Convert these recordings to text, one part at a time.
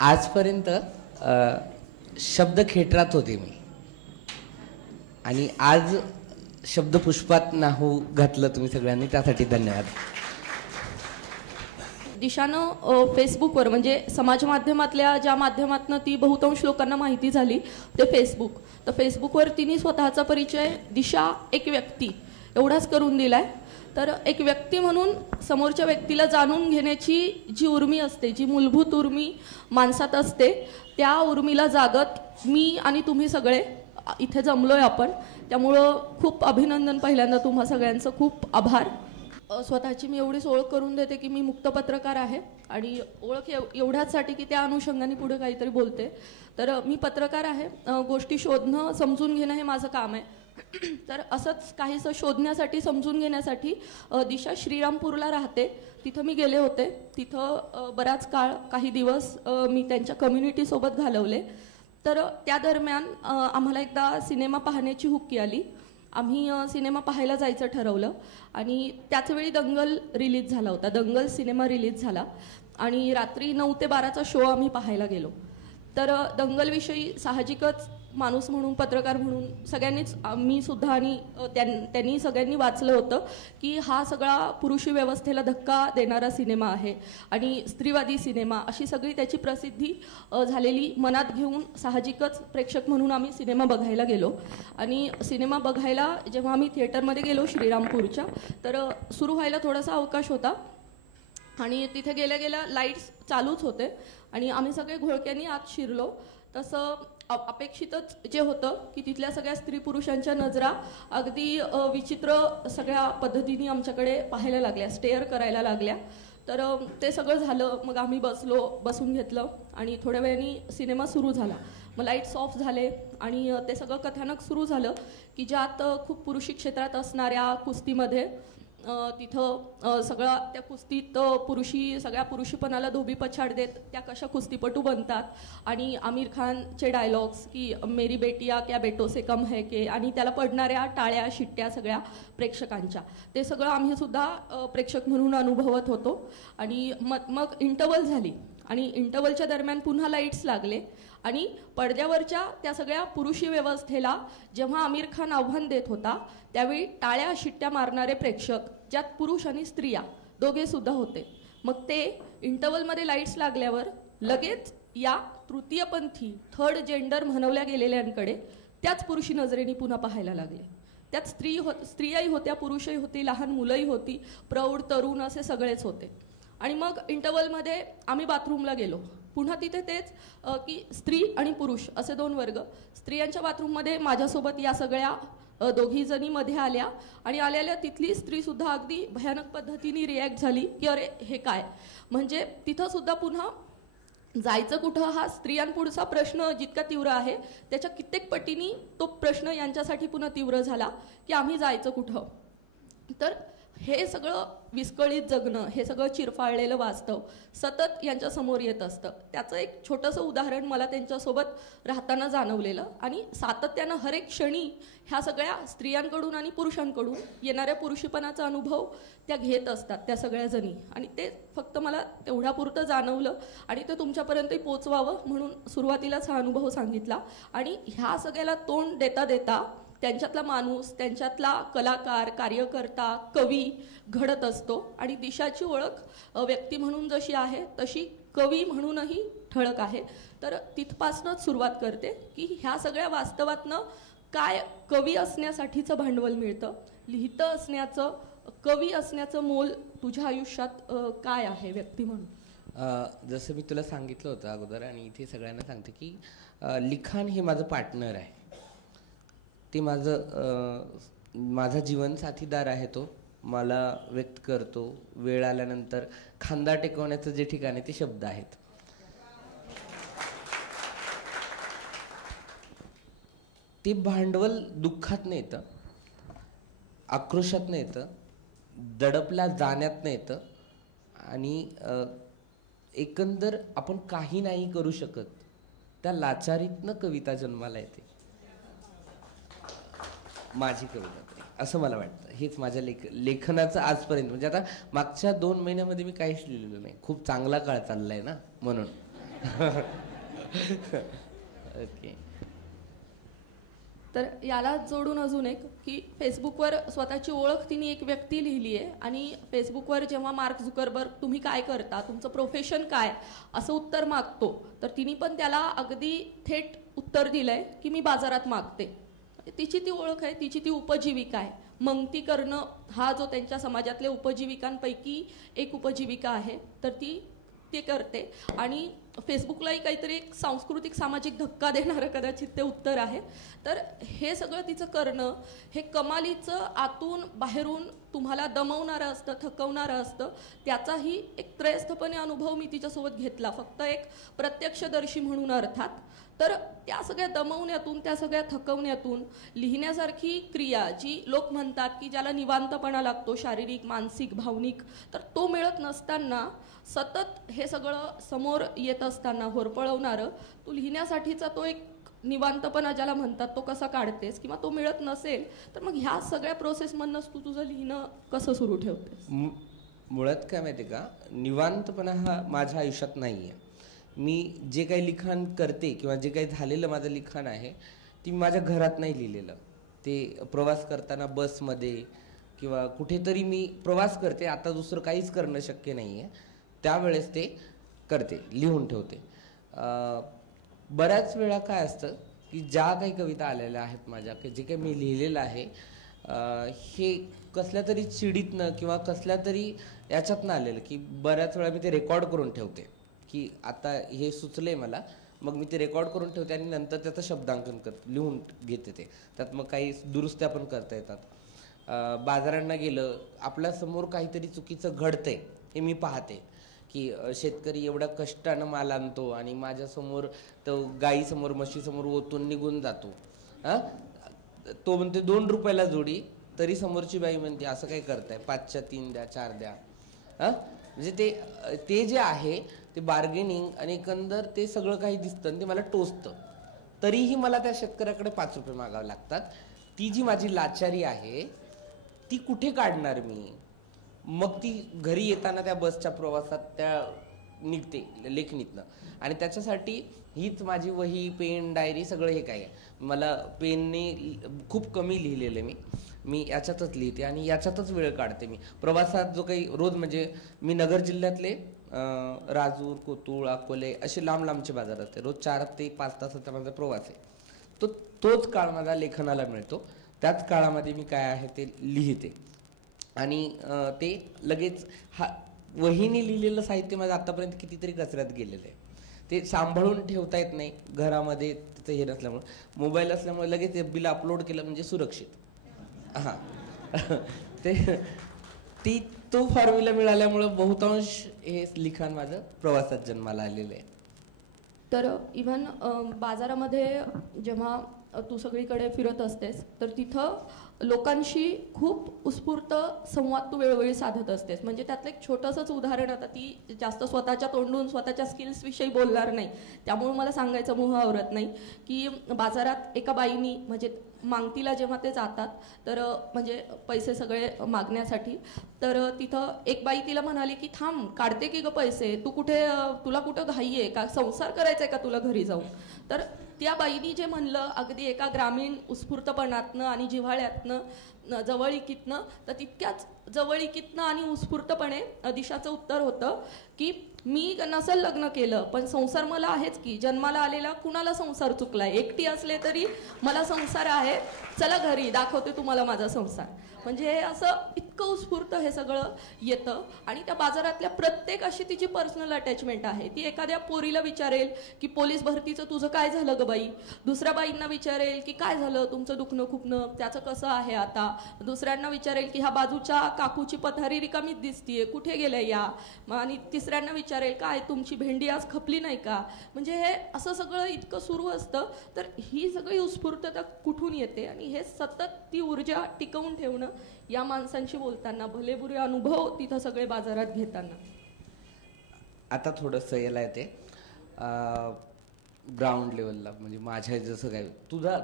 आजपर्यंत शब्द खेटरात होते मी आणि आज शब्द पुष्पात नाहू घातलं तुम्ही सगळ्यांनी, त्यासाठी धन्यवाद. दिशानं फेसबुकवर म्हणजे समाज माध्यमातल्या ज्या माध्यमातून ती बहुतांश लोकांना माहिती झाली ते फेसबुक. तर फेसबुकवर तिने स्वतःचा परिचय दिशा एक व्यक्ती एवढाच करून दिलाय. तर एक व्यक्ती म्हणून समोरच्या व्यक्तीला जाणून घेण्याची जी उर्मी असते, जी मूलभूत उर्मी माणसात असते, त्या उर्मीला जागत मी आणि तुम्ही सगळे इथे जमलोय आपण. त्यामुळं खूप अभिनंदन, पहिल्यांदा तुम्हा सगळ्यांचं खूप आभार. स्वतःची मी एवढीच ओळख करून देते की मी मुक्त पत्रकार आहे आणि ओळख एवढ्याचसाठी की त्या अनुषंगाने पुढे काहीतरी बोलते. तर मी पत्रकार आहे, गोष्टी शोधणं समजून घेणं हे माझं काम आहे. तर असंच काहीसं शोधण्यासाठी समजून घेण्यासाठी दिशा श्रीरामपूरला राहते, तिथं मी गेले होते. तिथं बराच काळ काही दिवस मी त्यांच्या कम्युनिटीसोबत घालवले. तर त्या दरम्यान आम्हाला एकदा सिनेमा पाहण्याची हुक्की आली. आम्ही सिनेमा पाहायला जायचं ठरवलं आणि त्याचवेळी दंगल रिलीज झाला होता. दंगल सिनेमा रिलीज झाला आणि रात्री 9 ते 12चा शो आम्ही पाहायला गेलो. तर दंगलविषयी साहजिकच माणूस म्हणून, पत्रकार म्हणून सगळ्यांनीच, मी सुद्धा आणि त्यांनी सगळ्यांनी वाचलं होतं की हा सगळा पुरुषी व्यवस्थेला धक्का देणारा सिनेमा आहे आणि स्त्रीवादी सिनेमा, अशी सगळी त्याची प्रसिद्धी झालेली मनात घेऊन साहजिकच प्रेक्षक म्हणून आम्ही सिनेमा बघायला गेलो. आणि सिनेमा बघायला जेव्हा आम्ही थिएटरमध्ये गेलो श्रीरामपूरच्या, तर सुरू व्हायला थोडासा अवकाश होता आणि तिथे गेल्या गेल्या लाईट्स चालूच होते आणि आम्ही सगळे घोळक्यांनी आत शिरलो. तसं अपेक्षितच जे होतं की तिथल्या सगळ्या स्त्री पुरुषांच्या नजरा अगदी विचित्र सगळ्या पद्धतीने आमच्याकडे पाहायला लागल्या, स्टेअर करायला लागल्या. तर ते सगळं झालं. मग आम्ही बसून घेतलं आणि थोड्या वेळाने सिनेमा सुरू झाला. मग लाईट्स ऑफ झाले आणि ते सगळं कथानक सुरू झालं की ज्यात खूप पुरुषी क्षेत्रात असणाऱ्या कुस्तीमध्ये तिथं सगळं त्या कुस्तीत सगळ्या पुरुषीपणाला धोबी पछाड देत त्या कशा कुस्तीपटू बनतात आणि आमिर खानचे डायलॉग्स की मेरी बेटिया क्या बेटो से कम है के, आणि त्याला पडणाऱ्या टाळ्या शिट्ट्या सगळ्या प्रेक्षकांच्या, ते सगळं आम्ही सुद्धा प्रेक्षक म्हणून अनुभवत होतो. आणि मग इंटरवल झाली आणि इंटरवलच्या दरम्यान पुन्हा लाईट्स लागले आणि पडद्यावरच्या त्या सगळ्या पुरुषी व्यवस्थेला जेव्हा आमिर खान आव्हान देत होता त्यावेळी टाळ्या शिट्ट्या मारणारे प्रेक्षक, ज्यात पुरुष आणि स्त्रिया दोघे सुद्धा होते. मग ते इंटरवलमध्ये लाईट्स लागल्यावर लगेच या तृतीयपंथी, थर्ड जेंडर म्हणवल्या गेलेल्यांकडे त्याच पुरुषी नजरेने पुन्हा पाहायला लागले. त्यात स्त्रियाही होत्या, पुरुषही होती, लहान मुलंही होती, प्रौढ तरुण असे सगळेच होते. आणि मग इंटरवलमध्ये आम्ही बाथरूमला गेलो. पुन्हा तिथे तेच की स्त्री आणि पुरुष असे दोन वर्ग. स्त्रियांच्या बाथरूममध्ये माझ्यासोबत या सगळ्या दोघी जणी मध्ये आल्या आणि आल्याल्या तिथली स्त्री सुद्धा अगदी भयानक पद्धतीने रिॲक्ट झाली की अरे हे काय. म्हणजे तिथं सुद्धा पुन्हा जायचं कुठं हा स्त्रियांपुढचा प्रश्न जितका तीव्र आहे त्याच्या कित्येक पटीने तो प्रश्न यांच्यासाठी पुन्हा तीव्र झाला की आम्ही जायचं कुठं. तर हे सगळं विस्कळीत जगणं, हे सगळं चिरफाळलेलं वास्तव सतत यांच्या समोर येत असतं. त्याचं एक छोटंसं उदाहरण मला त्यांच्यासोबत राहताना जाणवलेलं. आणि सातत्यानं हर एक क्षणी ह्या सगळ्या स्त्रियांकडून आणि पुरुषांकडून येणाऱ्या पुरुषीपणाचा अनुभव त्या घेत असतात त्या सगळ्या जणी. आणि ते फक्त मला तेवढ्यापुरतं जाणवलं आणि ते तुमच्यापर्यंतही पोचवावं म्हणून सुरुवातीलाच हा अनुभव सांगितला. आणि ह्या सगळ्याला तोंड देता देता त्यांच्यातला माणूस, त्यांच्यातला कलाकार, कार्यकर्ता, कवी घडत असतो. आणि दिशाची ओळख व्यक्ती म्हणून जशी आहे तशी कवी म्हणूनही ठळक आहे. तर तिथपासूनच सुरुवात करते की ह्या सगळ्या वास्तवातनं काय कवी असण्यासाठीचं भांडवल मिळतं, लिहितं असण्याचं, कवी असण्याचं मोल तुझ्या आयुष्यात काय आहे व्यक्ती म्हणून. जसं मी तुला सांगितलं होतं अगोदर आणि इथे सगळ्यांना सांगते की लिखाण हे माझं पार्टनर आहे, ते माझा जीवन साथीदार आहे. तो मला व्यक्त करतो. वेळ आल्यानंतर खांदा टेकवण्याचं जे ठिकाण आहे ते शब्द आहेत. ते भांडवल दुःखात नाही येतं, आक्रोशात नाही येतं, दडपल्या जाण्यात नाही येतं आणि एकंदर आपण काही नाही करू शकत त्या लाचारीतनं कविता जन्माला येते. माझी कविता असं मला वाटतं. हेच माझ्या लेखनाचं आजपर्यंत, म्हणजे आता मागच्या 2 महिन्यामध्ये मी काहीच लिहिलेलं नाही. खूप चांगला काळ चाललाय ना म्हणून. ओके. तर याला जोडून अजून एक की फेसबुकवर स्वतःची ओळख तिने एक व्यक्ती लिहिली आहे आणि फेसबुकवर जेव्हा मार्क झुकरबर्ग तुम्ही काय करता, तुमचं प्रोफेशन काय, असं उत्तर मागतो, तर तिने पण त्याला अगदी थेट उत्तर दिलंय की मी बाजारात मागते. तिची ती ओळख आहे, तिची ती उपजीविका आहे. मंगती करणं हा जो त्यांच्या समाजातल्या उपजीविकांपैकी एक उपजीविका आहे, तर ती ते करते. आणि फेसबुकलाही काहीतरी एक सांस्कृतिक सामाजिक धक्का देणारं कदाचित ते उत्तर आहे. तर हे सगळं तिचं करणं हे कमालीचं आतून बाहेरून तुम्हाला दमवणारं असतं, थकवणारं असतं. त्याचाही एक त्रयस्थपणे अनुभव मी तिच्यासोबत घेतला, फक्त एक प्रत्यक्षदर्शी म्हणून अर्थात. तर त्या सगळ्या दमवण्यातून, त्या सगळ्या थकवण्यातून लिहिण्यासारखी क्रिया जी लोक म्हणतात की ज्याला निवांतपणा लागतो, शारीरिक, मानसिक, भावनिक, तर तो मिळत नसताना सतत हे सगळं समोर येत असताना होरपळवणारं तू लिहिण्यासाठीचा तो एक निवांतपणा ज्याला म्हणतात तो कसा काढतेस, किंवा तो मिळत नसेल तर मग ह्या सगळ्या प्रोसेसमधनंच तू तुझं लिहिणं कसं सुरू ठेवतेस? मुळात काय माहिती का, निवांतपणा हा माझ्या आयुष्यात नाही आहे. मी जे काही लिखाण करते किंवा जे काही झालेलं माझं लिखाण आहे ती माझ्या घरात नाही लिहिलेलं. ते प्रवास करताना बसमध्ये किंवा कुठेतरी मी प्रवास करते, आता दुसरं काहीच करणं शक्य नाही आहे, त्यावेळेस ते करते, लिहून ठेवते. बऱ्याच वेळा काय असतं की ज्या काही कविता आलेल्या आहेत माझ्या, की जे काही मी लिहिलेलं आहे हे कसल्या तरी चिडीतनं किंवा कसल्या तरी याच्यातनं आलेलं, की बऱ्याच वेळा मी ते रेकॉर्ड करून ठेवते की आता हे सुचलंय मला, मग मी ते रेकॉर्ड करून ठेवते आणि नंतर त्याचं शब्दांकन लिहून घेते. ते त्यात मग काही दुरुस्त्या पण करता येतात. बाजारांना गेलं, आपल्यासमोर काहीतरी चुकीचं घडतंय हे मी पाहते की शेतकरी एवढ्या कष्टानं माल आणतो आणि माझ्यासमोर तो गाईसमोर म्हशीसमोर ओतून निघून जातो. तो म्हणते 2 रुपयाला जोडी, तरी समोरची बाई म्हणते असं काय करताय, 5च्या 3 द्या, 4 द्या. म्हणजे ते जे आहे ते बार्गेनिंग आणि एकंदर ते सगळं काही दिसतं आणि ते मला टोचतं. तरीही मला त्या शेतकऱ्याकडे 5 रुपये मागावे लागतात. ती जी माझी लाचारी आहे ती कुठे काढणार मी? मग ती घरी येताना त्या बसच्या प्रवासात त्या निघते लेखणीतनं. आणि त्याच्यासाठी हीच माझी वही, पेन, डायरी सगळं हे काय आहे. मला पेनने खूप कमी लिहिलेलं आहे मी याच्यातच लिहिते आणि याच्यातच वेळ काढते. मी प्रवासात जो काही रोज, म्हणजे मी नगर जिल्ह्यातले राजूर, कोतुळ, अकोले असे लांब लांबचे बाजार असते. रोज 4 ते 5 तासाचा माझा प्रवास आहे. तोच काळ माझा लेखनाला मिळतो. त्याच काळामध्ये मी काय आहे ते लिहिते आणि ते लगेच वहीने लिहिलेलं साहित्य माझं आतापर्यंत कितीतरी कचऱ्यात गेलेलं आहे. ते सांभाळून ठेवता येत नाही घरामध्ये, त्याचं हे नसल्यामुळे. मोबाईल असल्यामुळे लगेच FB ला अपलोड केलं म्हणजे सुरक्षित. तो फॉर्म्युला मिळाल्यामुळं बहुतांश हे लिखाण माझं प्रवासात जन्माला आलेलं आहे. तर इव्हन बाजारामध्ये जेव्हा तू सगळीकडे फिरत असतेस तर तिथं लोकांशी खूप उत्स्फूर्त संवाद तू वेळोवेळी साधत असतेस. म्हणजे त्यातलं एक छोटंसंच उदाहरण, आता ती जास्त स्वतःच्या तोंडून स्वतःच्या स्किल्सविषयी बोलणार नाही त्यामुळे मला सांगायचं मोह आवरत नाही, की बाजारात एका बाईनी, म्हणजे मागतीला जेव्हा ते जातात तर म्हणजे पैसे सगळे मागण्यासाठी, तर तिथं एक बाई तिला म्हणाली की थांब, काढते की ग पैसे, तुला कुठं घाई आहे का, संसार करायचा आहे का तुला घरी जाऊन. तर त्या बाईनी जे म्हणलं अगदी एका ग्रामीण उत्स्फूर्तपणातनं आणि जिव्हाळ्यातनं, जवळीकीतनं, तर तितक्याच जवळीकीतनं आणि उत्स्फूर्तपणे दिशाचं उत्तर होतं की मी नसेल लग्न केलं पण संसार मला आहेच की, जन्माला आलेला कुणाला संसार चुकलाय, एकटी असले तरी मला संसार आहे, चला घरी दाखवते तुम्हाला माझा संसार. म्हणजे हे असं इतकं उत्स्फूर्त हे सगळं येतं. आणि त्या बाजारातल्या प्रत्येकाशी तिची पर्सनल अटॅचमेंट आहे. ती एखाद्या पोरीला विचारेल की पोलीस भरतीचं तुझं काय झालं ग बाई, दुसऱ्या बाईंना विचारेल की काय झालं तुमचं दुखणं खुपणं त्याचं कसं आहे आता, दुसऱ्यांना विचारेल की ह्या बाजूच्या काकूची पथारी रिकामीच दिसतीये, कुठे गेल्या या, आणि तिसऱ्यांना विचारेल काय तुमची भेंडी आज खपली नाही का. म्हणजे हे असं सगळं इतकं सुरू असतं. तर ही सगळी उत्स्फूर्तता कुठून येते आणि हे सतत ती ऊर्जा टिकवून ठेवणं या माणसांशी बोलताना, भलेबुरे अनुभव तिथं सगळे बाजारात घेताना. आता थोडंसं याला येते ग्राउंड लेवलला, म्हणजे माझ्या जसं काय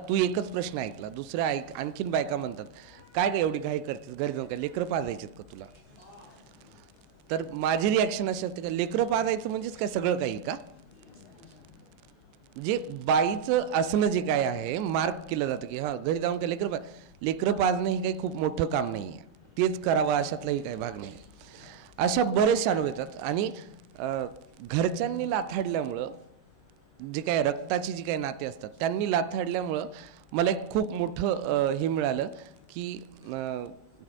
तू एकच प्रश्न ऐकला, दुसऱ्या आणखीन बायका म्हणतात काय काय एवढी घाई करतेस, घरी जाऊन काय लेकरं पाजायचेत का तुला. तर माझी रिॲक्शन अशी असते का लेकरं पाजायचं म्हणजेच काय सगळं काही का. जे बाईचं असणं जे काय आहे मार्क केलं जातं की हा घरी जाऊन काय लेकरं पाजणं ही काही खूप मोठं काम नाही आहे, तेच करावं अशातलाही काही भाग नाही. अशा बरेचशा अनुभव येतात. आणि घरच्यांनी लाथाडल्यामुळं जे काय रक्ताची जी काही नाते असतात त्यांनी लाथाडल्यामुळं मला एक खूप मोठं हे मिळालं की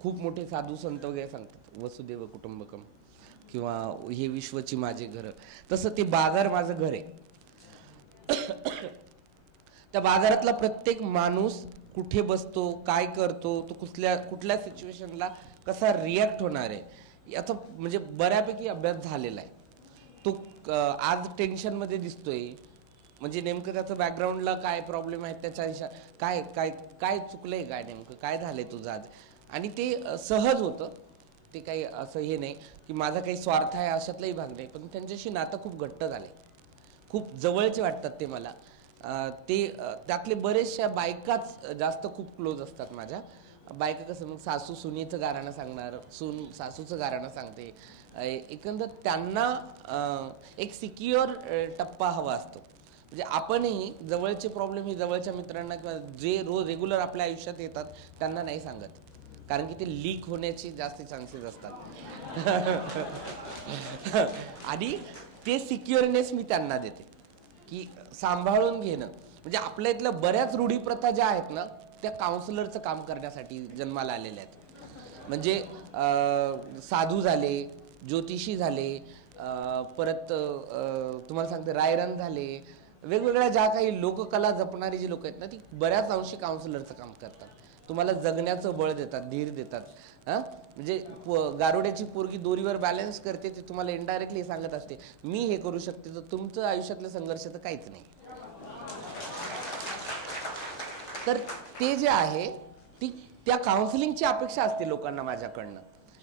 खूप मोठे साधू संत वगैरे सांगतात वसुदेव कुटुंबकम किंवा हे विश्वची माझे घर, तसं ते बाजार माझं घर आहे. त्या बाजारातला प्रत्येक माणूस कुठे बसतो, काय करतो, तो कुठल्या सिच्युएशनला कसा रिॲक्ट होणार आहे याचा म्हणजे बऱ्यापैकी अभ्यास झालेला आहे. तो आज टेन्शनमध्ये दिसतोय म्हणजे नेमकं त्याचं बॅकग्राऊंडला काय प्रॉब्लेम आहे, त्याच्या काय काय काय चुकलंय, काय नेमकं काय झालंय तुझं आज. आणि ते सहज होतं, ते काही असं हे नाही की माझा काही स्वार्थ आहे अशातलाही भाग नाही. पण त्यांच्याशी नातं खूप घट्ट झाले, खूप जवळचे वाटतात ते मला. ते त्यातले बरेचशा बायकाच जास्त खूप क्लोज असतात माझ्या. बायका कसं मग सासू सुनीचं गाणं सांगणार, सून सासूचं गाणं सांगते. एकंदर त्यांना एक सिक्युअर टप्पा हवा असतो. म्हणजे आपणही जवळचे प्रॉब्लेम हे जवळच्या मित्रांना किंवा जे रोज रेग्युलर आपल्या आयुष्यात येतात त्यांना नाही सांगत, कारण की ते लीक होण्याचे जास्त चान्सेस असतात. आणि ते सिक्युअरनेस मी त्यांना देते की सांभाळून घेणं. म्हणजे आपल्या इथल्या बऱ्याच रूढी प्रथा ज्या आहेत ना त्या काउन्सिलरचं काम करण्यासाठी जन्माला आलेल्या आहेत. म्हणजे साधू झाले, ज्योतिषी झाले, परत तुम्हाला सांगते रायरन झाले, वेगवेगळ्या ज्या काही लोककला जपणारी जी लोक आहेत ना ती बऱ्याच अंशी काउन्सिलरचं काम करतात. तुम्हाला जगण्याचं बळ देतात, धीर देतात. म्हणजे गारुड्याची पोरगी दोरीवर बॅलन्स करते ते तुम्हाला इनडायरेक्टली सांगत असते मी हे करू शकते, तर तुमचं आयुष्यातलं संघर्ष तर काहीच नाही. तर ते जे आहे ती त्या काउन्सिलिंगची अपेक्षा असते लोकांना माझ्याकडनं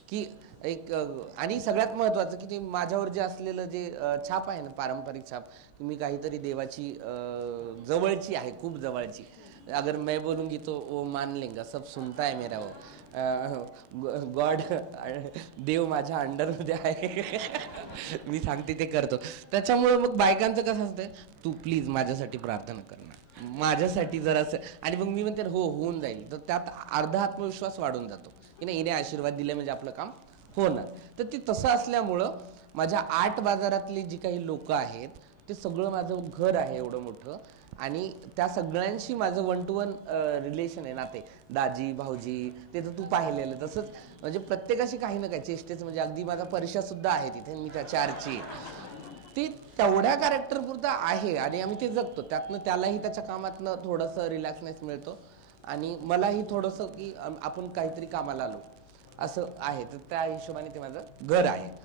की एक. आणि सगळ्यात महत्त्वाचं की ते माझ्यावर जे असलेलं जे छाप आहे ना पारंपरिक छाप, मी काहीतरी देवाची जवळची आहे, खूप जवळची. अगर मैं बोलूंगी तो वो मान लेंगा, सब सुनता है मेरा वो. गॉड देव माझ्या अंडरमध्ये आहे. मी सांगते ते करतो. त्याच्यामुळं मग बायकांचं कसं असतं, तू प्लीज माझ्यासाठी प्रार्थना करणार, माझ्यासाठी जर असं. आणि मग मी म्हणते हो होऊन जाईल, तर त्यात अर्धा आत्मविश्वास वाढून जातो की नाही हिने आशीर्वाद दिले म्हणजे आपलं काम होणार. तर ते तसं असल्यामुळं माझ्या 8 बाजारातली जी काही लोक आहेत ते सगळं माझं घर आहे एवढं मोठं. आणि त्या सगळ्यांशी माझं 1 to 1 रिलेशन आहे, नाते. दाजी भाऊजी ते तर तू पाहिलेलं. तसंच म्हणजे प्रत्येकाशी काही ना काही चेष्टेच. म्हणजे अगदी माझा परिचय सुद्धा आहे तिथे, मी त्या 4ची ते तेवढ्या कॅरेक्टर पुरता आहे आणि आम्ही ते जगतो. त्यातनं त्यालाही त्याच्या कामातनं थोडंसं रिलॅक्सनेस मिळतो आणि मलाही थोडंसं की आपण काहीतरी कामाला आलो असं आहे. तर त्या हिशोबाने ते माझं घर आहे.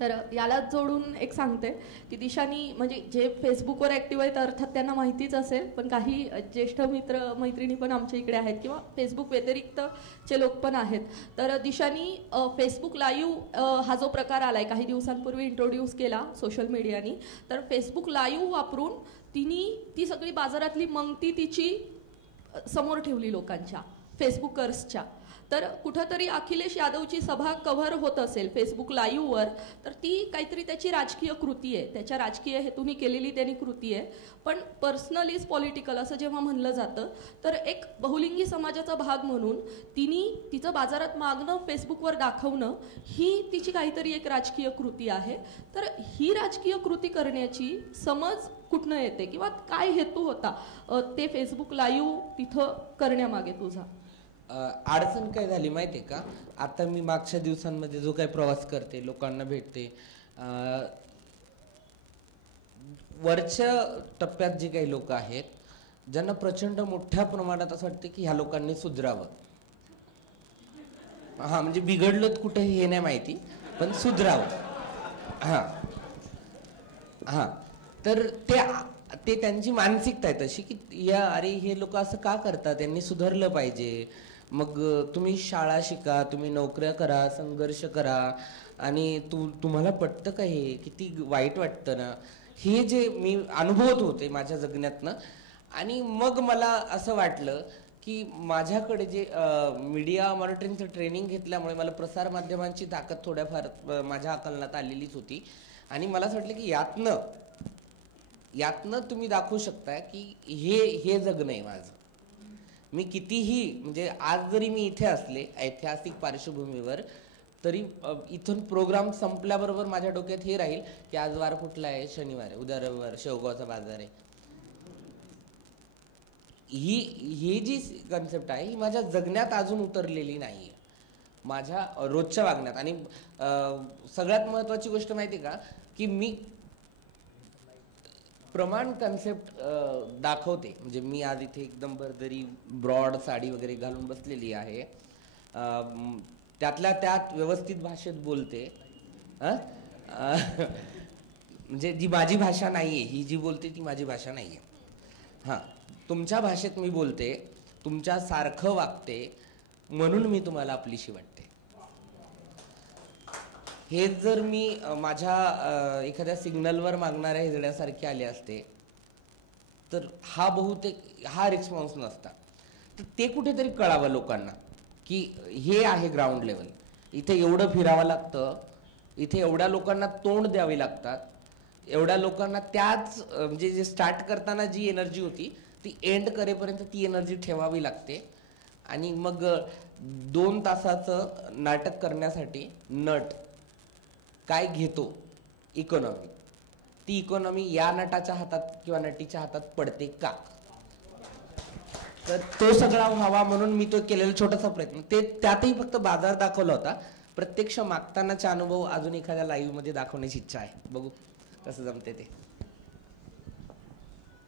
तर याला जोडून एक सांगते की दिशानी म्हणजे जे फेसबुकवर ॲक्टिव्ह आहेत अर्थात त्यांना माहितीच असेल, पण काही ज्येष्ठ मित्र मैत्रिणी पण आमच्या इकडे आहेत किंवा फेसबुक व्यतिरिक्तचे लोक पण आहेत. तर दिशानी फेसबुक लाईव्ह हा जो प्रकार आलाय काही दिवसांपूर्वी इंट्रोड्यूस केला सोशल मीडियानी. तर फेसबुक लाईव्ह वापरून ती सगळी बाजारातली मंगती तिची समोर ठेवली लोकांच्या, फेसबुकर्सच्या. तर कुठंतरी अखिलेश यादवची सभा कव्हर होत असेल फेसबुक लाईव्हवर, तर ती काहीतरी त्याची राजकीय कृती आहे, त्याच्या राजकीय हेतूनी केलेली त्यांनी कृती आहे. पण पर्सनल इज पॉलिटिकल असं जेव्हा म्हणलं जातं तर एक बहुलिंगी समाजाचा भाग म्हणून तिचं बाजारात मागणं फेसबुकवर दाखवणं ही तिची काहीतरी एक राजकीय कृती आहे. तर ही राजकीय कृती करण्याची समज कुठनं येते किंवा काय हेतू होता ते फेसबुक लाईव्ह तिथं करण्यामागे तुझा? अडचण काय झाली माहिती आहे का, आता मी मागच्या दिवसांमध्ये जो काही प्रवास करते, लोकांना भेटते, वरच्या टप्प्यात जे काही लोक आहेत ज्यांना प्रचंड मोठ्या प्रमाणात असं वाटतं की ह्या लोकांनी सुधरावं. हा म्हणजे बिघडलं कुठे हे नाही माहिती, पण सुधरावं. हा तर ते त्यांची मानसिकता आहे तशी की अरे हे लोक असं का करतात, त्यांनी सुधारलं पाहिजे. मग तुम्ही शाळा शिका, तुम्ही नोकऱ्या करा, संघर्ष करा आणि तुम्हाला पटतं का हे, किती वाईट वाटतं ना, हे जे मी अनुभवत होते माझ्या जगण्यातनं. आणि मग मला असं वाटलं की माझ्याकडे जे मीडिया मॉनिटरिंगचं ट्रेनिंग घेतल्यामुळे मला प्रसार माध्यमांची ताकद थोड्याफार माझ्या आकलनात आलेलीच होती. आणि मला असं वाटलं की यातनं तुम्ही दाखवू शकता की हे जगणं आहे माझं. मी कितीही म्हणजे आज जरी मी इथे असले ऐतिहासिक पार्श्वभूमीवर, तरी इथून प्रोग्राम संपल्याबरोबर माझ्या डोक्यात हे राहील की आज वार कुठला आहे, शनिवार आहे, उद्या रविवार, शेवगावचा बाजार आहे. ही जी कन्सेप्ट आहे ही माझ्या जगण्यात अजून उतरलेली नाहीये, माझ्या रोजच्या वागण्यात. आणि सगळ्यात महत्वाची गोष्ट माहिती का, की मी प्रमाण कन्सेप्ट दाखवते. म्हणजे मी आज इथे एकदम भरदरी ब्रॉड साडी वगैरे घालून बसलेली आहे, त्यातल्या त्यात व्यवस्थित भाषेत बोलते. म्हणजे जी माझी भाषा नाहीये, ही जी बोलते ती माझी भाषा नाहीये. हां, तुमच्या भाषेत मी बोलते, तुमच्या सारखं वागते, म्हणून मी तुम्हाला आपलीशी वाटते. हे जर मी माझ्या एखाद्या सिग्नलवर मागणाऱ्या हिजड्यासारखे आले असते तर हा रिस्पॉन्स नसता. तर ते कुठेतरी कळावं लोकांना की हे आहे ग्राउंड लेवल. इथे एवढं फिरावं लागतं, इथे एवढ्या लोकांना तोंड द्यावी लागतात, एवढ्या लोकांना त्याच म्हणजे जे स्टार्ट करताना जी एनर्जी होती ती एंड करेपर्यंत ती एनर्जी ठेवावी लागते. आणि मग 2 तासाचं नाटक करण्यासाठी नट काय घेतो, इकॉनॉमी, ती इकॉनॉमी या नटाच्या हातात किंवा नटीच्या हातात पडते का, तर तो सगळा व्हावा म्हणून मी तो केलेला छोटासा प्रयत्न. त्यातही फक्त बाजार दाखवला होता. प्रत्यक्ष मागतानाचा अनुभव अजून एखाद्या लाईव्ह मध्ये दाखवण्याची इच्छा आहे. बघू कसं जमते ते.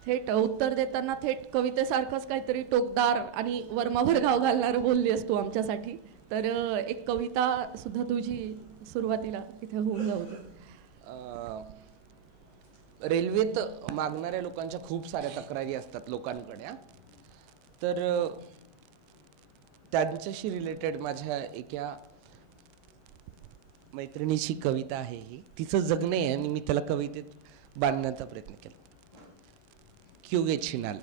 थेट उत्तर देताना थेट कवितेसारखंच काहीतरी टोकदार आणि वर्मावर घाव घालणारं बोलली असतो आमच्यासाठी. तर एक कविता सुद्धा तुझी सुरुवातीला इथे होऊन जाऊ दे. रेल्वेत मागणाऱ्या लोकांच्या खूप साऱ्या तक्रारी असतात लोकांकडे. तर त्यांच्याशी रिलेटेड माझ्या एका मैत्रिणीची कविता आहे. ही तिचं जगणं आहे आणि मी त्याला कवितेत बांधण्याचा प्रयत्न केला. क्यों गे छिनाल,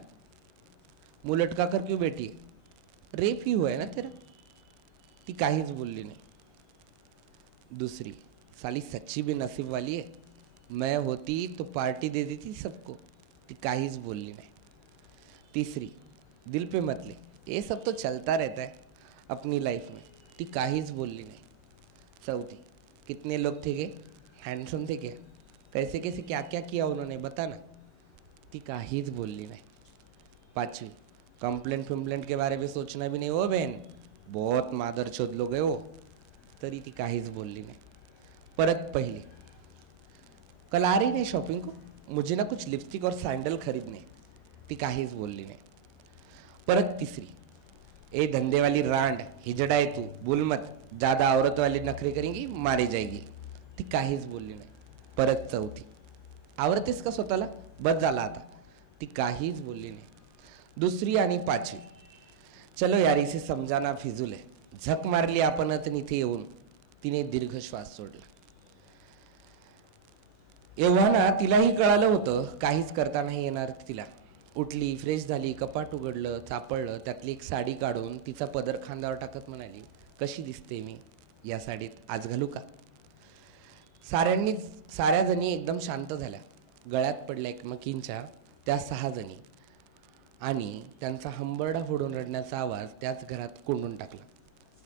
मुंह लटका कर क्यों बैठी, रेप ही हुआ है ना तेरा. ती काहीच बोलली नाही. दूसरी, साली सच्ची भी नसीब वाली है, मैं होती तो पार्टी दे देती सबको. ती काहीच बोलली नाही. तीसरी, दिल पे मत ले, ये सब तो चलता रहता है अपनी लाइफ में. ती काहीच बोलली नाही. चौथी, कितने लोग थे गे, हैंडसम थे क्या, कैसे कैसे क्या क्या किया उन्होंने बता ना. ती काहीच बोलली नाही. पांचवी, कंप्लेंट के बारे में सोचना भी नहीं हो बहन, बहुत मादरचोद लोग है वो. तरी ती काहीच बोलली नाही. परत पहिली, कल आ रही नहीं शॉपिंग को, मुझे ना कुछ लिपस्टिक और सैंडल खरीदने. ती काहीच बोलली नाही. परत तिसरी, ए धंधे वाली रांड, हिजड़ा है तू, बोल मत, ज्यादा औरत वाली नखरे करेंगी मारी जाएगी. ती काहीच बोलली नाही. परत चौथी, आवडतेस का स्वतःला, बस झाला आता. ती काहीच बोलली नाही. दुसरी आणि पाचवी, चलो यार इसे समजाना फिजूल है, झक मारली आपणच इथे येऊन. तिने दीर्घ श्वास सोडला. एव्हाना तिलाही कळालं होतं काहीच करता नाही येणार तिला. उठली, फ्रेश झाली, कपाट उघडलं, चापडलं, त्यातली एक साडी काढून तिचा पदर खांद्यावर टाकत म्हणाली, कशी दिसते मी या साडीत, आज घालू का. साऱ्या जणी एकदम शांत झाल्या. गळ्यात पडल्या एकमेकींच्या त्या 6 जणी आणि त्यांचा हंबरडा फोडून रडण्याचा आवाज त्याच घरात कोंडून टाकला.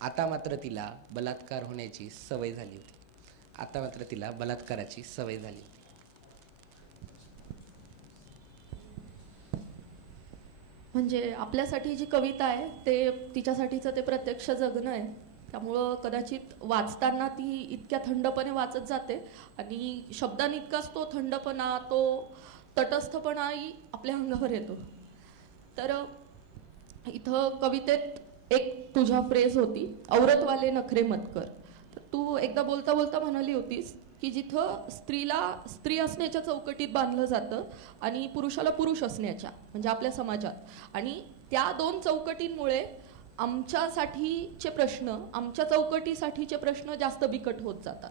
आता मात्र तिला बलात्कार होण्याची सवय झाली होती. आता मात्र तिला बलात्काराची सवय झाली होती. म्हणजे आपल्यासाठी जी कविता आहे ते तिच्यासाठीचं ते प्रत्यक्ष जगणं आहे. त्यामुळं कदाचित वाचताना ती इतक्या थंडपणे वाचत जाते आणि शब्दांइतकाच तो थंडपणा, तो तटस्थपणाही आपल्या अंगावर येतो. तर इथं कवितेत एक तुझ्या फ्रेज होती, औरतवाले नखरे मत कर. तर तू एकदा बोलता बोलता म्हणाली होतीस की जिथं स्त्रीला स्त्री असण्याच्या चौकटीत बांधलं जातं आणि पुरुषाला पुरुष असण्याच्या, म्हणजे आपल्या समाजात, आणि त्या 2 चौकटींमुळे आमच्यासाठीचे प्रश्न, आमच्या चौकटीसाठीचे प्रश्न जास्त बिकट होत जातात,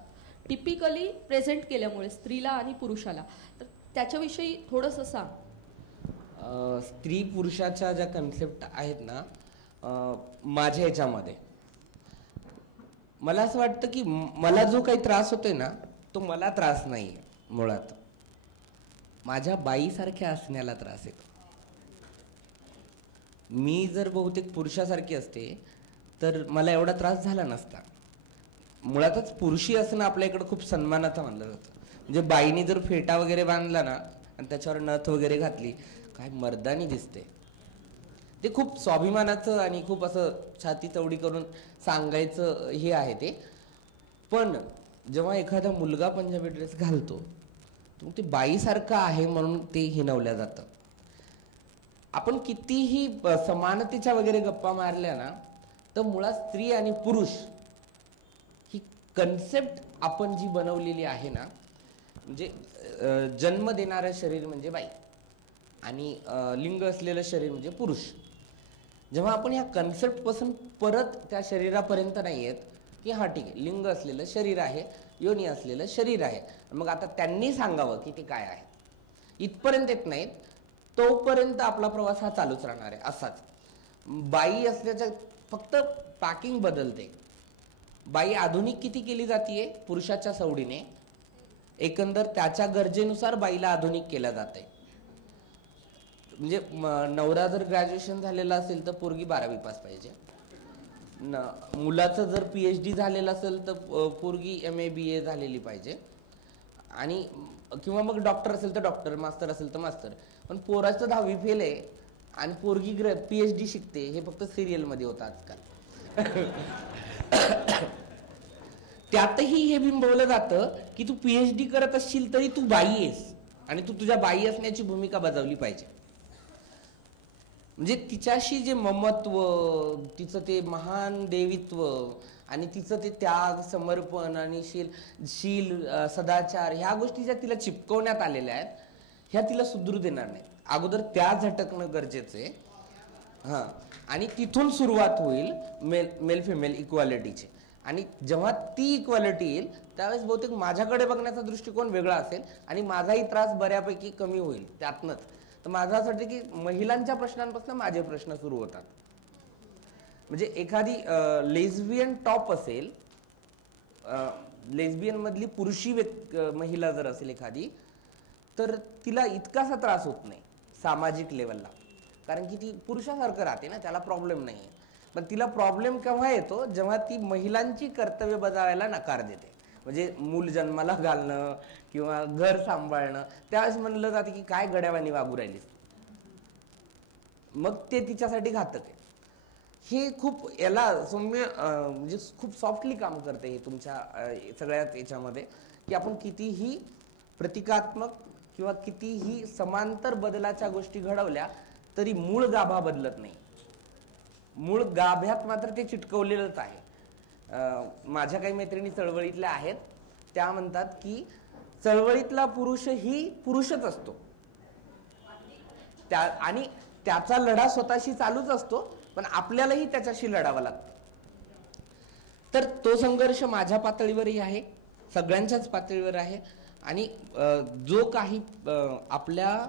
टिपिकली प्रेझेंट केल्यामुळे स्त्रीला आणि पुरुषाला. तर त्याच्याविषयी थोडंसं सांग. स्त्री पुरुषाच्या ज्या कन्सेप्ट आहेत ना माझ्या ह्याच्यामध्ये मला असं वाटतं की मला जो काही त्रास होतोय ना तो मला त्रास नाही मुळात, माझ्या बाईसारख्या असण्याला त्रास येतो. मी जर बहुतेक पुरुषासारखी असते तर मला एवढा त्रास झाला नसता. मुळातच पुरुषी असणं आपल्या इकडे खूप सन्मानाचं मानलं जातं. म्हणजे बाईनी जर फेटा वगैरे बांधला ना आणि त्याच्यावर नथ वगैरे घातली, काय मर्दानी दिसते. ते खूप स्वाभिमानाचं आणि खूप असं छाती चवडी करून सांगायचं हे आहे ते. पण जेव्हा एखादा मुलगा पंजाबी ड्रेस घालतो तर ते बाईसारखं आहे म्हणून ते हिणवलं जातं. आपण कितीही समानतेच्या वगैरे गप्पा मारल्या ना तर मुळात स्त्री आणि पुरुष ही कन्सेप्ट आपण जी बनवलेली आहे ना, म्हणजे जन्म देणारं शरीर म्हणजे बाई आणि लिंग असलेलं शरीर म्हणजे पुरुष. जेव्हा आपण ह्या कन्सेप्ट पासून परत त्या शरीरापर्यंत नाही येत की हा ठीक आहे लिंग असलेलं शरीर आहे, योनी असलेलं शरीर आहे, मग आता त्यांनी सांगावं की ते काय आहे, इथपर्यंत येत नाहीत तोपर्यंत आपला प्रवास हा चालूच राहणार आहे असाच. बाई असल्याच्या फक्त पॅकिंग बदलते. बाई आधुनिक किती केली जातीये पुरुषाच्या सवडीने, एकंदर त्याच्या गरजेनुसार बाईला आधुनिक केलं जाते. म्हणजे नवरा जर ग्रॅज्युएशन झालेला असेल तर पोरगी 12वी पास पाहिजे, मुलाचं जर PhD झालेलं असेल तर पोरगी MA BA झालेली पाहिजे, आणि किंवा मग डॉक्टर असेल तर डॉक्टर, मास्तर असेल तर मास्तर. पण पोराचं 10वी फेल आहे आणि पोरगी PhD शिकते हे फक्त सिरियल मध्ये होतं आजकाल. त्यातही हे बिंबवलं जातं की तू PhD करत असशील तरी तू बाई आहेस आणि तू तुझ्या बाई असण्याची भूमिका बजावली पाहिजे. म्हणजे तिच्याशी जे ममत्व, तिचं ते महान देवित्व आणि तिचं ते त्याग, समर्पण आणि शील सदाचार, ह्या गोष्टी ज्या तिला चिपकवण्यात आलेल्या आहेत ह्या तिला सुधरू देणार नाही. अगोदर त्या झटकणं गरजेचं आहे. हां, आणि तिथून सुरुवात होईल मेल फिमेल इक्वालिटीची. आणि जेव्हा ती इक्वालिटी येईल त्यावेळेस बहुतेक माझ्याकडे बघण्याचा दृष्टिकोन वेगळा असेल आणि माझाही त्रास बऱ्यापैकी कमी होईल त्यातनंच. तर माझं असं वाटतं की महिलांच्या प्रश्नांपासून माझे प्रश्न सुरू होतात. म्हणजे एखादी लेस्बियन टॉप असेल, लेस्बियन मधली पुरुषी महिला जर असेल एखादी, तर तिला इतकासा त्रास होत नाही सामाजिक लेवलला, कारण की ती पुरुषासारखं राहते ना, त्याला प्रॉब्लेम नाही आहे. पण तिला प्रॉब्लेम केव्हा येतो जेव्हा ती महिलांची कर्तव्य बजावायला नकार देते. म्हणजे मूल जन्माला घालणं किंवा घर सांभाळणं, त्यावेळेस म्हणलं जाते की काय गड्यावानी वागू राहिलीस, मग ते तिच्यासाठी घातक आहे. हे खूप याला सौम्य म्हणजे खूप सॉफ्टली काम करते हे तुमच्या सगळ्यात याच्यामध्ये, की आपण कितीही प्रतिकात्मक किंवा कितीही समांतर बदलाच्या गोष्टी घडवल्या तरी मूळ गाभा बदलत नाही. मूळ गाभ्यात मात्र ते चिटकवलेलंच आहे. माझ्या काही मैत्रिणी चळवळीतल्या आहेत, त्या म्हणतात की चळवळीतला पुरुषही पुरुषच असतो आणि त्याचा लढा स्वतःशी चालूच असतो, पण आपल्यालाही त्याच्याशी लढावं लागतं. तर तो संघर्ष माझ्या पातळीवरही आहे, सगळ्यांच्याच पातळीवर आहे. आणि जो काही आपल्या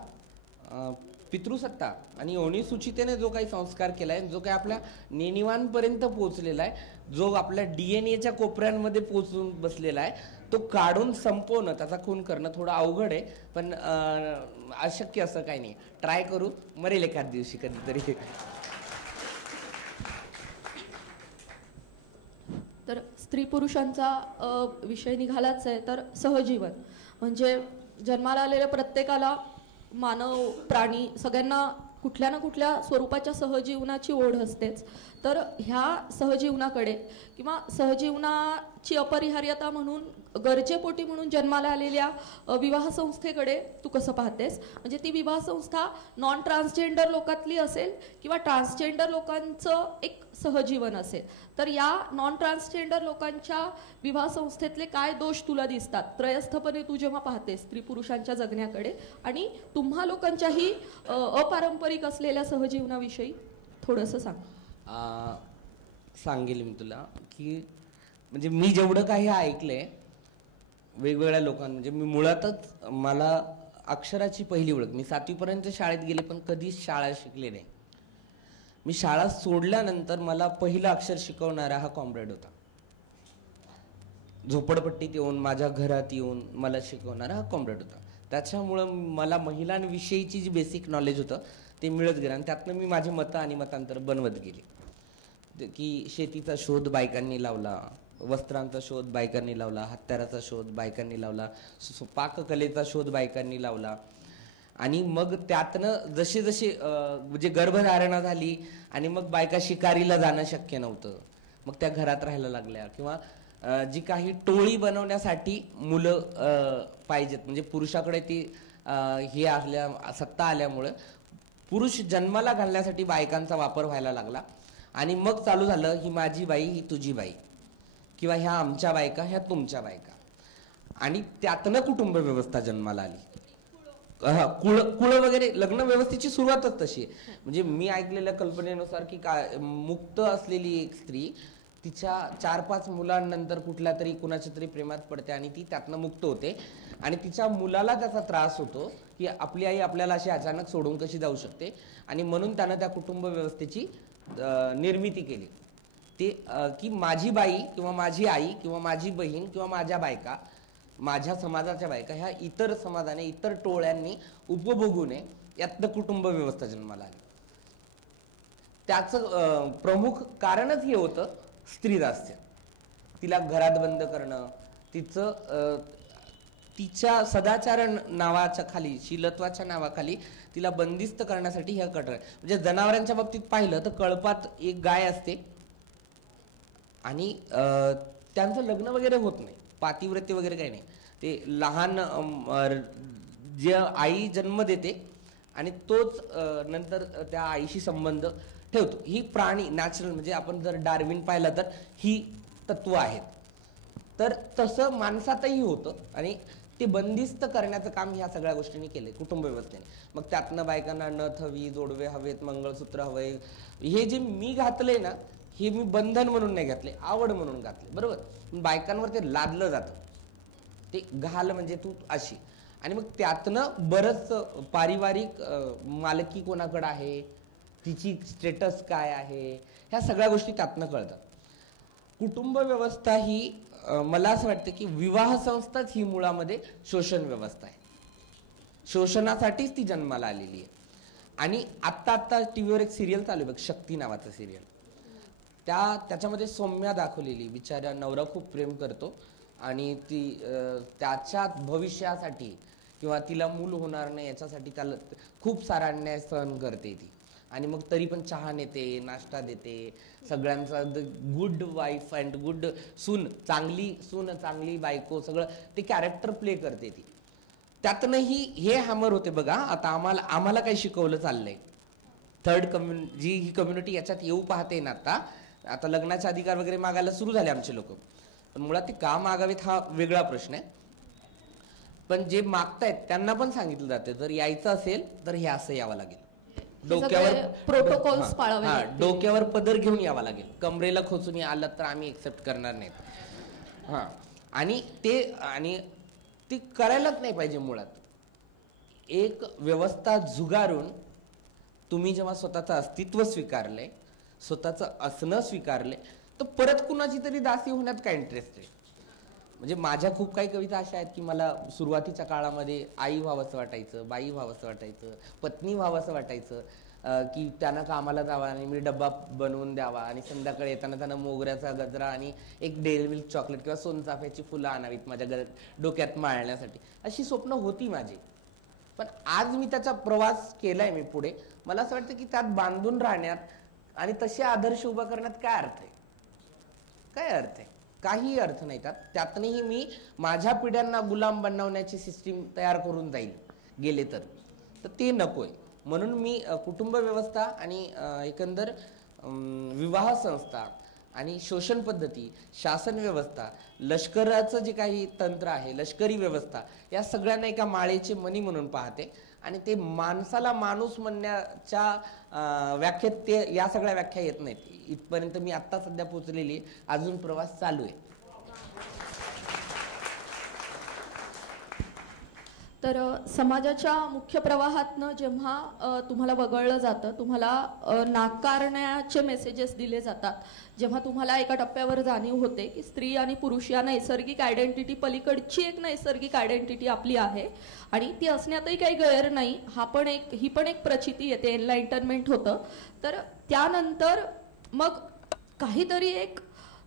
पितृसत्ता आणि योनिसूचितेने जो काही संस्कार केलाय, जो काही आपल्या नेणिवांपर्यंत पोहोचलेला आहे, जो आपल्या DNA च्या कोपऱ्यांमध्ये पोहोचून बसलेला आहे, तो काढून संपवणं, त्याचा खून करणं थोडं अवघड आहे. पण अशक्य असं काही नाही. ट्राय करू, मरेल एखाद दिवशी कधीतरी. तर स्त्री पुरुषांचा विषय निघालाच आहे. तर सहजीवन म्हणजे जन्माला आलेल्या प्रत्येकाला, मानव प्राणी सगळ्यांना कुठल्या ना कुठल्या स्वरूपाच्या सहजीवनाची ओढ असतेच. तर ह्या सहजीवनाकडे किंवा सहजीवनाची अपरिहार्यता म्हणून गरजेपोटी म्हणून जन्माला आलेल्या विवाह संस्थेकडे तू कसं पाहतेस? म्हणजे ती विवाह संस्था नॉन ट्रान्सजेंडर लोकातली असेल किंवा ट्रान्सजेंडर लोकांचं एक सहजीवन असेल, तर या नॉन ट्रान्सजेंडर लोकांच्या विवाह संस्थेतले काय दोष तुला दिसतात त्रयस्थपणे तू जेव्हा पाहतेस स्त्री पुरुषांच्या जगण्याकडे, आणि तुम्हा लोकांच्याही अपारंपरिक असलेल्या सहजीवनाविषयी थोडंसं सांग. सांगेल मी तुला की म्हणजे मी जेवढं काही ऐकलंय वेगवेगळ्या लोकांना, म्हणजे मी मुळातच मला अक्षराची पहिली ओळख, मी 7वी पर्यंत शाळेत गेले पण कधीच शाळा शिकले नाही. मी शाळा सोडल्यानंतर मला पहिलं अक्षर शिकवणारा हा कॉम्रेड होता. झोपडपट्टीत येऊन माझ्या घरात येऊन मला शिकवणारा हा कॉम्रेड होता. त्याच्यामुळं मला महिलांविषयीची जी बेसिक नॉलेज होतं ते मिळत गेलं आणि त्यातनं मी माझी मतं आणि मतांतर बनवत गेली. की शेतीचा शोध बायकांनी लावला, वस्त्रांचा शोध बायकांनी लावला, हत्याराचा शोध बायकांनी लावला, पाककलेचा शोध बायकांनी लावला. आणि मग त्यातनं जसे जसे म्हणजे गर्भधारणा झाली आणि मग बायका शिकारीला जाणं शक्य नव्हतं, मग त्या घरात राहायला लागल्या. किंवा जी काही टोळी बनवण्यासाठी मुलं पाहिजेत, म्हणजे पुरुषाकडे ती हे सत्ता आल्यामुळं पुरुष जन्माला घालण्यासाठी बायकांचा वापर व्हायला लागला. आणि मग चालू झालं ही माझी बाई ही तुझी बाई, किंवा ह्या आमच्या बायका ह्या तुमच्या बायका. आणि त्यातनं कुटुंब व्यवस्था जन्माला आली. कुळ वगैरे लग्न व्यवस्थेची सुरुवातच तशी आहे. म्हणजे मी ऐकलेल्या कल्पनेनुसार की मुक्त असलेली एक स्त्री तिच्या 4-5 मुलांनंतर कुठल्या तरी कुणाच्या तरी प्रेमात पडते आणि ती त्यातनं मुक्त होते. आणि तिच्या मुलाला त्याचा त्रास होतो की आपली आई आपल्याला अशी अचानक सोडून कशी जाऊ शकते. आणि म्हणून त्यानं त्या कुटुंब व्यवस्थेची निर्मिती केली. ते की माझी बाई किंवा माझी आई किंवा माझी बहीण किंवा माझ्या बायका, माझ्या समाजाच्या बायका ह्या इतर समाजाने इतर टोळ्यांनी उपभोगू नये, यातनं कुटुंब व्यवस्था जन्माला आली. त्याचं प्रमुख कारणच हे होतं स्त्रीदास्य. तिला घरात बंद करणं, तिच्या सदाचार नावाच्या खाली, शीलत्वाच्या नावाखाली तिला बंदिस्त करण्यासाठी हे कठोर आहे. म्हणजे जनावरांच्या बाबतीत पाहिलं तर कळपात एक गाय असते आणि त्यांचं लग्न वगैरे होत नाही, पातिव्रत्य वगैरे काही नाही. ते लहान जे आई जन्म देते आणि तोच नंतर त्या आईशी संबंध ठेवतो. ही प्राणी नॅचरल, म्हणजे आपण जर डार्विन पाहिलं तर ही तत्व आहेत. तर तसं माणसातही होतं आणि ते बंदिस्त करण्याचं काम ह्या सगळ्या गोष्टींनी केले कुटुंब व्यवस्थेने. मग त्यातनं बायकांना नथ हवी, जोडवे हवेत, मंगळसूत्र हवे. हे जे मी घातलंय ना, हे मी बंधन म्हणून नाही घातले, आवड म्हणून घातले. बरोबर, बायकांवर ते लादलं जातं, ते घाल म्हणजे तू अशी. आणि मग त्यातनं बरंच पारिवारिक मालकी कोणाकडे आहे, तिची स्टेटस काय आहे, ह्या सगळ्या गोष्टी त्यातनं कळतात. कुटुंब व्यवस्था ही मला असं वाटतं की विवाह संस्थाच ही मुळामध्ये शोषण व्यवस्था आहे. शोषणासाठीच ती जन्माला आलेली आहे. आणि आत्ता टीव्हीवर एक सिरियल चालू आहे बघ, शक्ती नावाचं सिरियल. त्याच्यामध्ये सौम्या दाखवलेली, बिचारा नवरा खूप प्रेम करतो आणि ती त्याच्या भविष्यासाठी किंवा तिला मूल होणार नाही याच्यासाठी त्याला खूप सारा अन्याय सहन करते ती. आणि मग तरी पण चहा नेते, नाश्ता देते, सगळ्यांचा गुड वाईफ अँड गुड सून, चांगली सून, चांगली बायको, सगळं ते कॅरेक्टर प्ले करते ती. त्यातनंही हे हॅमर होते बघा. आता आम्हाला काही शिकवलं चाललंय, थर्ड जी ही कम्युनिटी याच्यात येऊ पाहते ना, आता लग्नाचे अधिकार वगैरे मागायला सुरू झाले आमचे लोक. पण मुळात ते का मागावेत हा वेगळा प्रश्न आहे. पण जे मागतायत त्यांना पण सांगितलं जाते जर यायचं असेल तर हे असं यावं लागेल, प्रोटोकॉल्स पाळावे, डोक्यावर पदर घेऊन यावं लागेल, कमरेला खोचून आलं तर आम्ही एक्सेप्ट करणार नाहीत. आणि ते करायलाच नाही पाहिजे. मुळात एक व्यवस्था झुगारून तुम्ही जेव्हा स्वतःचं अस्तित्व स्वीकारलंय, स्वतःचं असणं स्वीकारलंय, तर परत कुणाची तरी दासी होण्यात काय इंटरेस्ट आहे. म्हणजे माझ्या खूप काही कविता अशा आहेत की मला सुरुवातीच्या काळामध्ये आई व्हावंसं वाटायचं, बाई व्हावंसं वाटायचं, पत्नी व्हावंसं वाटायचं, की त्यांना कामाला जावं आणि मी डब्बा बनवून द्यावा आणि संध्याकाळी येताना त्यांना मोगऱ्याचा गजरा आणि एक डेअरी मिल्क चॉकलेट किंवा सोनचाफ्याची फुलं आणावीत माझ्या डोक्यात माळण्यासाठी. अशी स्वप्न होती माझी. पण आज मी त्याचा प्रवास केलाय मी पुढे. मला असं वाटतं की त्यात बांधून राहण्यात आणि तसे आदर्श उभा करण्यात काय अर्थ आहे? काय अर्थ आहे? काही अर्थ नाही. त्यातनंही मी माझ्या पिढ्यांना गुलाम बनवण्याची सिस्टीम तयार करून जाईल गेले तर ते नकोय. म्हणून मी कुटुंब व्यवस्था आणि एकंदर विवाह संस्था आणि शोषण पद्धती, शासन व्यवस्था, लष्कराचं जे काही तंत्र आहे, लष्करी व्यवस्था, या सगळ्यांना एका माळेचे मणी म्हणून पाहते. आणि ते माणसाला माणूस म्हणण्याच्या व्याख्येत ते या सगळ्या व्याख्या येत नाहीत. इथपर्यंत मी आत्ता सध्या पोहोचलेली, अजून प्रवास चालू आहे. तर समाजाच्या मुख्य प्रवाहातनं जेव्हा तुम्हाला वगळलं जातं, तुम्हाला नाकारण्याचे मेसेजेस दिले जातात, जेव्हा तुम्हाला एका टप्प्यावर जाणीव होते की स्त्री आणि पुरुष या नैसर्गिक आयडेंटिटी पलीकडची एक नैसर्गिक आयडेंटिटी आपली आहे आणि ती असण्यातही काही गैर नाही, ही पण एक प्रचिती येते, एनलाइटनमेंट होतं. तर त्यानंतर मग काहीतरी एक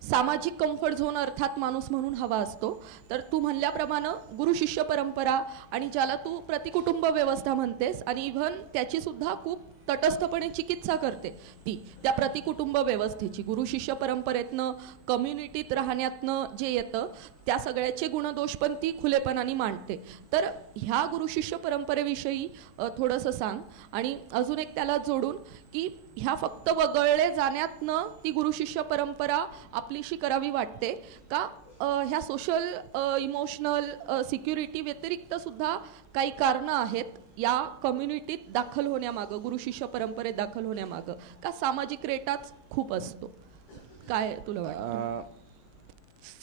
सामाजिक कम्फर्ट झोन अर्थात माणूस म्हणून हवा असतो. तर तू म्हणल्याप्रमाणे गुरु शिष्य परंपरा आणि ज्याला तू प्रतिकुटुंब व्यवस्था म्हणतेस आणि इव्हन त्याची सुद्धा खूप तटस्थपणे चिकित्सा करते ती त्या प्रतिकुटुंब व्यवस्थेची, गुरु शिष्य परंपरेतनं कम्युनिटीत राहण्यातनं जे येतं त्या सगळ्याचे गुणदोष पण ती खुलेपणाने मांडते. तर ह्या गुरु शिष्य परंपरेविषयी थोडंसं सांग आणि अजून एक त्याला जोडून की ह्या फक्त वगळले जाण्यातनं ती गुरु शिष्य परंपरा आपलीशी करावी वाटते का ह्या सोशल इमोशनल सिक्युरिटी व्यतिरिक्त सुद्धा काही कारणं आहेत या कम्युनिटीत दाखल होण्यामागं, गुरु शिष्य परंपरेत दाखल होण्यामागं, का सामाजिक रेटाच खूप असतो? काय तुला वाटतं?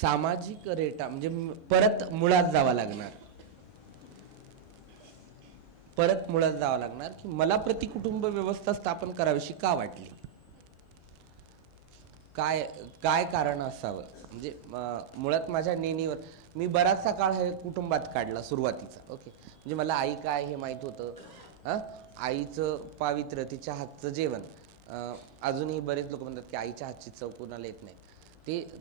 सामाजिक रेटा म्हणजे परत मुळात जावं लागणार की मला प्रतिकुटुंब व्यवस्था स्थापन करावीशी का वाटली, काय कारण असावं. म्हणजे मुळात माझ्या नेणीवर मी बराचसा काळ हे कुटुंबात काढला सुरुवातीचा. ओके, म्हणजे मला आई काय हे माहीत होतं. आईचं पावित्र्य, तिच्या हातचं जेवण. अजूनही बरेच लोक म्हणतात की आईच्या हातची चव कोणाला येत नाही.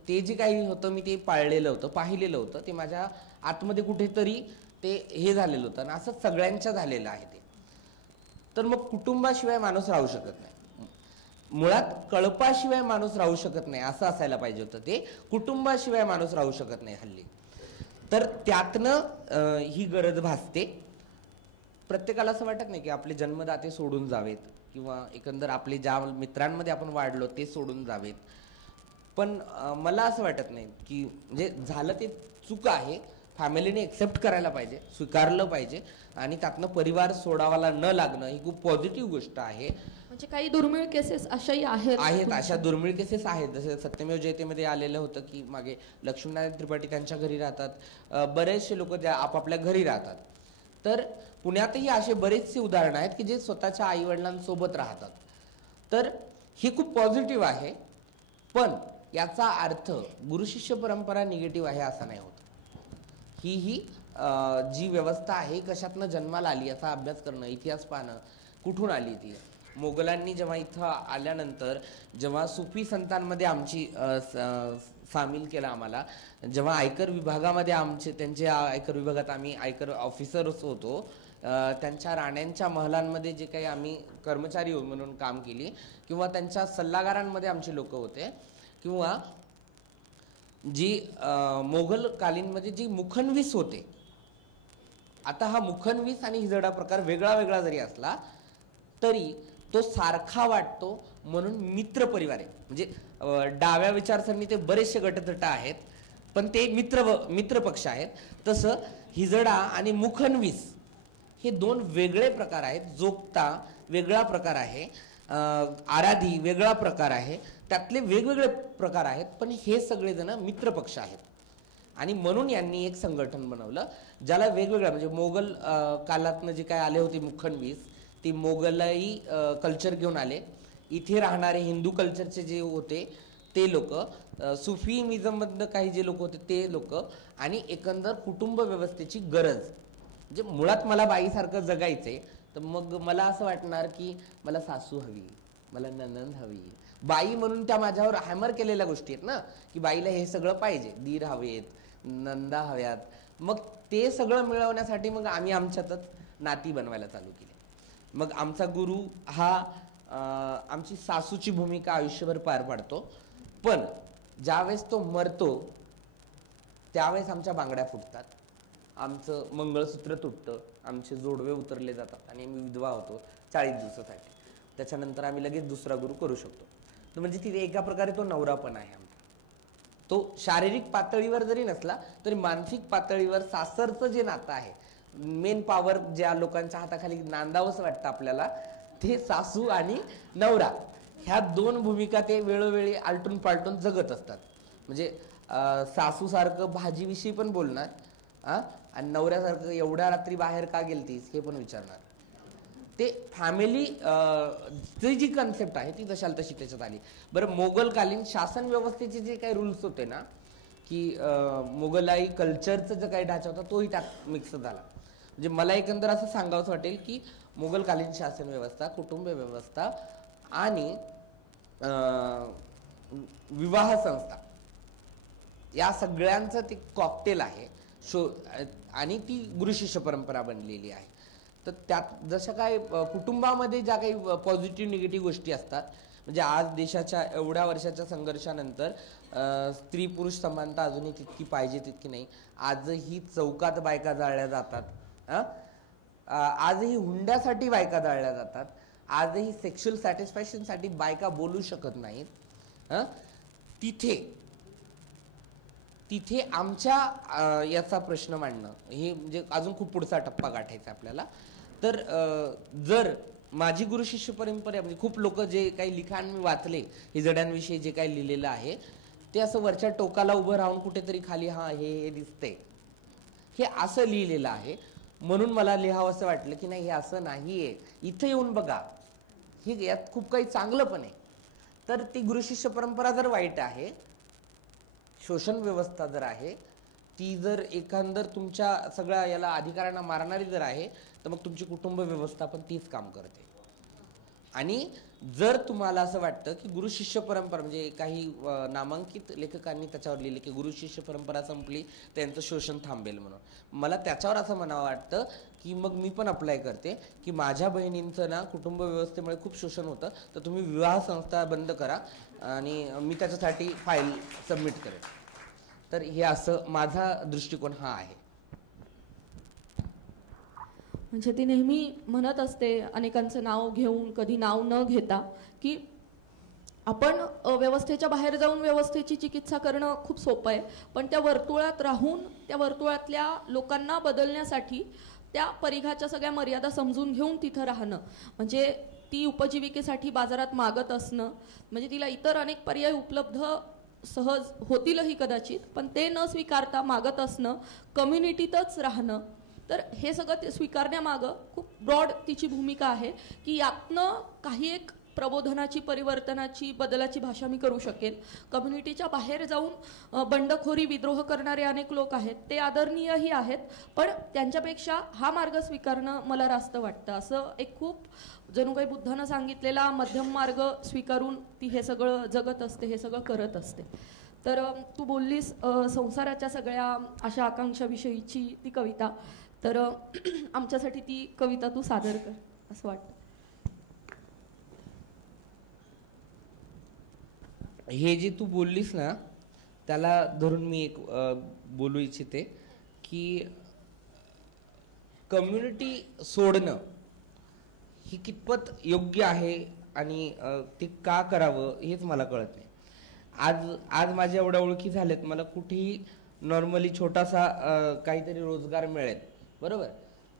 ते जे काही होतं मी ते पाळलेलं होतं, पाहिलेलं होतं, ते माझ्या आतमध्ये कुठेतरी ते हे झालेलं होतं आणि असं सगळ्यांच्या झालेलं आहे ते. तर मग कुटुंबाशिवाय माणूस राहू शकत नाही, मुळात कळपाशिवाय माणूस राहू शकत नाही असं असायला पाहिजे होतं. ते कुटुंबाशिवाय माणूस राहू शकत नाही हल्ली. तर त्यातनं ही गरज भासते. प्रत्येकाला असं वाटत नाही की आपले जन्मदाते सोडून जावेत किंवा एकंदर आपले ज्या मित्रांमध्ये आपण वाढलो ते सोडून जावेत. पण मला असं वाटत नाही की म्हणजे झालं ते चूक आहे, फॅमिलीने एक्सेप्ट करायला पाहिजे, स्वीकारलं पाहिजे आणि त्यातनं परिवार सोडावाला न लागणं ही खूप पॉझिटिव्ह गोष्ट आहे. म्हणजे काही दुर्मिळ केसेस अशाही आहेत. अशा दुर्मिळ केसेस आहेत. जसे सत्यमेव जयतेमध्ये आलेलं होतं की मागे लक्ष्मीनारायण त्रिपाठी त्यांच्या घरी राहतात, बरेचसे लोक त्या आपापल्या घरी राहतात. तर पुण्यातही असे बरेचसे उदाहरणं आहेत की जे स्वतःच्या आई वडिलांसोबत राहतात. तर हे खूप पॉझिटिव्ह आहे. पण याचा अर्थ गुरु शिष्य परंपरा निगेटिव्ह आहे असा नाही होत. ही जी व्यवस्था आहे कशातनं जन्माला आली याचा अभ्यास करणं, इतिहास पाहणं, कुठून आली ती. मोगलांनी जेव्हा इथं आल्यानंतर जेव्हा सुफी संतांमध्ये आमची सामील केलं आम्हाला, जेव्हा आयकर विभागामध्ये त्यांच्या आयकर विभागात आम्ही आयकर ऑफिसर्स होतो, त्यांच्या राण्यांच्या महलांमध्ये जे काही आम्ही कर्मचारी म्हणून काम केली किंवा त्यांच्या सल्लागारांमध्ये आमचे लोक होते किंवा जी मोगल कालीनमध्ये जी मुखनवीस होते. आता हा मुखनवीस आणि हिजडा प्रकार वेगळा वेगळा जरी असला तरी तो सारखा वाटतो म्हणून मित्र परिवार आहे. म्हणजे डाव्या विचारसरणी ते बरेचसे गटतट आहेत पण ते मित्र पक्ष आहेत. तसं हिजडा आणि मुखनवीस हे दोन वेगळे प्रकार आहेत. जोगता वेगळा प्रकार आहे, आराधी वेगळा प्रकार आहे, त्यातले वेगवेगळे प्रकार आहेत. पण हे सगळेजण मित्रपक्ष आहेत आणि म्हणून यांनी एक संघटन बनवलं ज्याला वेगवेगळ्या म्हणजे मोगल कालातनं जे काय आले होते मुखनवीस, ते मोगलाई कल्चर घेऊन आले. इथे राहणारे हिंदू कल्चरचे जे होते ते लोक, सुफीमिझममधनं काही जे लोक होते ते लोक, आणि एकंदर कुटुंब व्यवस्थेची गरज. म्हणजे मुळात मला बाईसारखं जगायचंय तर मग मला असं वाटणार की मला सासू हवी, मला नणंद हवी. बाई म्हणून त्या माझ्यावर हॅमर केलेल्या गोष्टी आहेत ना की बाईला हे सगळं पाहिजे, दीर हवेत, नंदा हव्यात. मग ते सगळं मिळवण्यासाठी मग आम्ही आमच्यातच नाती बनवायला चालू केली. मग आमचा गुरु हा आमची सासूची भूमिका आयुष्यभर पार पाडतो. पण ज्यावेळेस तो मरतो त्यावेळेस आमच्या बांगड्या फुटतात, आमचं मंगळसूत्र तुटतं, आमचे जोडवे उतरले जातात आणि आम्ही विधवा होतो 40 दिवसासाठी. त्याच्यानंतर आम्ही लगेच दुसरा गुरु करू शकतो. तर म्हणजे ती एका प्रकारे तो नवरा पण आहे आमचा. तो शारीरिक पातळीवर जरी नसला तरी मानसिक पातळीवर सासरचं जे नातं आहे, मेन पॉवर ज्या लोकांच्या हाताखाली नांदावंच वाटतं आपल्याला, ते सासू आणि नवरा ह्या दोन भूमिका ते वेळोवेळी आलटून पालटून जगत असतात. म्हणजे सासूसारखं भाजीविषयी पण बोलणार, आणि नवऱ्यासारखं एवढ्या रात्री बाहेर का गेलतीस हे पण विचारणार. ते फॅमिली जी कन्सेप्ट आहे ती जशाल तशी त्याच्यात आली. बरं, मोगलकालीन शासन व्यवस्थेचे जे काही रूल्स होते ना, की मोगलाई कल्चरचं जो काही ढाचा होता तोही त्यात मिक्स झाला. म्हणजे मला एकंदर असं सांगावंच वाटेल की मोगलकालीन शासन व्यवस्था, कुटुंब व्यवस्था आणि विवाह संस्था या सगळ्यांचं ते कॉकटेल आहे आणि ती गुरुशिष्य परंपरा बनलेली आहे. तर त्यात जशा काय कुटुंबामध्ये ज्या काही पॉझिटिव्ह निगेटिव्ह गोष्टी असतात, म्हणजे आज देशाच्या एवढ्या वर्षाच्या संघर्षानंतर स्त्री पुरुष समानता अजूनही तितकी पाहिजे तितकी नाही. आजही चौकात बायका जाळल्या जातात, आजही हुंड्यासाठी बायका जाळल्या जातात, आजही सेक्शुअल सॅटिस्फॅक्शनसाठी बायका बोलू शकत नाहीत. तिथे आमच्या याचा प्रश्न मांडणं हे म्हणजे अजून खूप पुढचा टप्पा गाठायचा आपल्याला. तर जर माझी गुरुशिष्य परंपरा म्हणजे खूप लोक जे काही लिखाण मी वाचले हिजड्यांविषयी जे काही लिहिलेलं आहे ते असं वरच्या टोकाला उभं राहून कुठेतरी खाली हे दिसते हे असं लिहिलेलं आहे. म्हणून मला लिहावं असं वाटलं की नाही, हे असं नाहीये, इथं येऊन बघा, हे यात खूप काही चांगलं पण आहे. तर ती गुरुशिष्य परंपरा जर वाईट आहे, शोषण व्यवस्था जर आहे, ती जर एकंदर तुमच्या सगळ्या याला अधिकारांना मारणारी जर आहे, तर मग तुमची कुटुंब व्यवस्था पण तीच काम करते. आणि जर तुम्हाला असं वाटतं की गुरुशिष्य परंपरा म्हणजे काही नामांकित लेखकांनी त्याच्यावर लिहिले की गुरुशिष्य परंपरा संपली त्यांचं शोषण थांबेल म्हणून, मला त्याच्यावर असं म्हणावं वाटतं की मग मी पण अप्लाय करते की माझ्या बहिणींचं ना कुटुंब व्यवस्थेमुळे खूप शोषण होतं, तर तुम्ही विवाह संस्था बंद करा आणि मी त्याच्यासाठी फाईल सबमिट करेन. तर हे असं माझा दृष्टिकोन हा आहे. म्हणजे ती नेहमी म्हणत असते अनेकांचं नाव घेऊन, कधी नाव न घेता, की आपण व्यवस्थेच्या बाहेर जाऊन व्यवस्थेची चिकित्सा करणं खूप सोपं आहे, पण त्या वर्तुळात राहून त्या वर्तुळातल्या लोकांना बदलण्यासाठी त्या परिघाच्या सगळ्या मर्यादा समजून घेऊन तिथं राहणं, म्हणजे ती उपजीविकेसाठी बाजारात मागत असणं, म्हणजे तिला इतर अनेक पर्याय उपलब्ध सहज होतीलही कदाचित, पण ते न स्वीकारता मागत असणं, कम्युनिटीतच राहणं. तर हे सगळं स्वीकारण्यामागं खूप ब्रॉड तिची भूमिका आहे की यातनं काही एक प्रबोधनाची, परिवर्तनाची, बदलाची भाषा मी करू शकेन. कम्युनिटीच्या बाहेर जाऊन बंडखोरी, विद्रोह करणारे अनेक लोक आहेत, ते आदरणीयही आहेत, पण त्यांच्यापेक्षा हा मार्ग स्वीकारणं मला रास्त वाटतं. असं एक खूप जणू काही बुद्धानं सांगितलेला मध्यम मार्ग स्वीकारून ती हे सगळं जगत असते, हे सगळं करत असते. तर तू बोललीस संसाराच्या सगळ्या आशा आकांक्षाविषयीची ती कविता, तर आमच्यासाठी ती कविता तू सादर कर असं वाटतं. हे जे तू बोललीस ना त्याला धरून मी एक बोलू इच्छिते की कम्युनिटी सोडणं ही कितपत योग्य आहे आणि ते का करावं हेच मला कळत नाही. आज माझ्या एवढ्या ओळखी झाल्यात, मला कुठेही नॉर्मली छोटासा काहीतरी रोजगार मिळेल, बरोबर,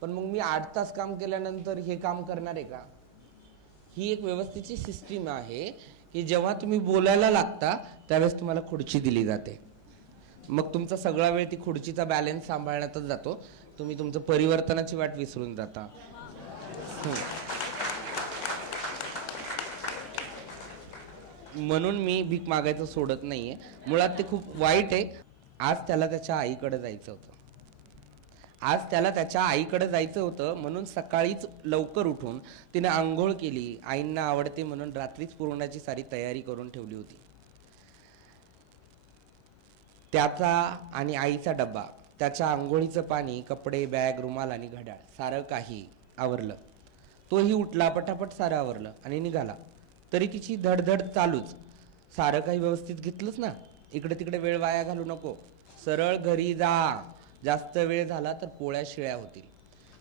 पण मग मी 8 तास काम केल्यानंतर हे काम करणार आहे का? ही एक व्यवस्थेची सिस्टीम आहे की जेव्हा तुम्ही बोलायला लागता त्यावेळेस तुम्हाला खुर्ची दिली जाते, मग तुमचा सगळा वेळ ती खुर्चीचा बॅलन्स सांभाळण्यातच जातो, तुम्ही तुमचं परिवर्तनाची वाट विसरून जाता. म्हणून मी भीक मागायचं सोडत नाहीये. मुळात ते खूप वाईट आहे. आज त्याला त्याच्या आईकडे जायचं होतं म्हणून सकाळीच लवकर उठून तिने आंघोळ केली, आईंना आवडते म्हणून रात्रीच पुरवण्याची सारी तयारी करून ठेवली होती. त्याचा आणि आईचा डब्बा, त्याच्या आंघोळीचं पाणी, कपडे, बॅग, रुमाल आणि घड्याळ सारं काही आवरलं. तोही उठला, पटापट सारं आवरलं आणि निघाला. तरी तिची धडधड चालूच. सारं काही व्यवस्थित घेतलंच ना, इकडे तिकडे वेळ वाया घालू नको, सरळ घरी जा, जास्त वेळ झाला तर पोळ्या शिळ्या होतील.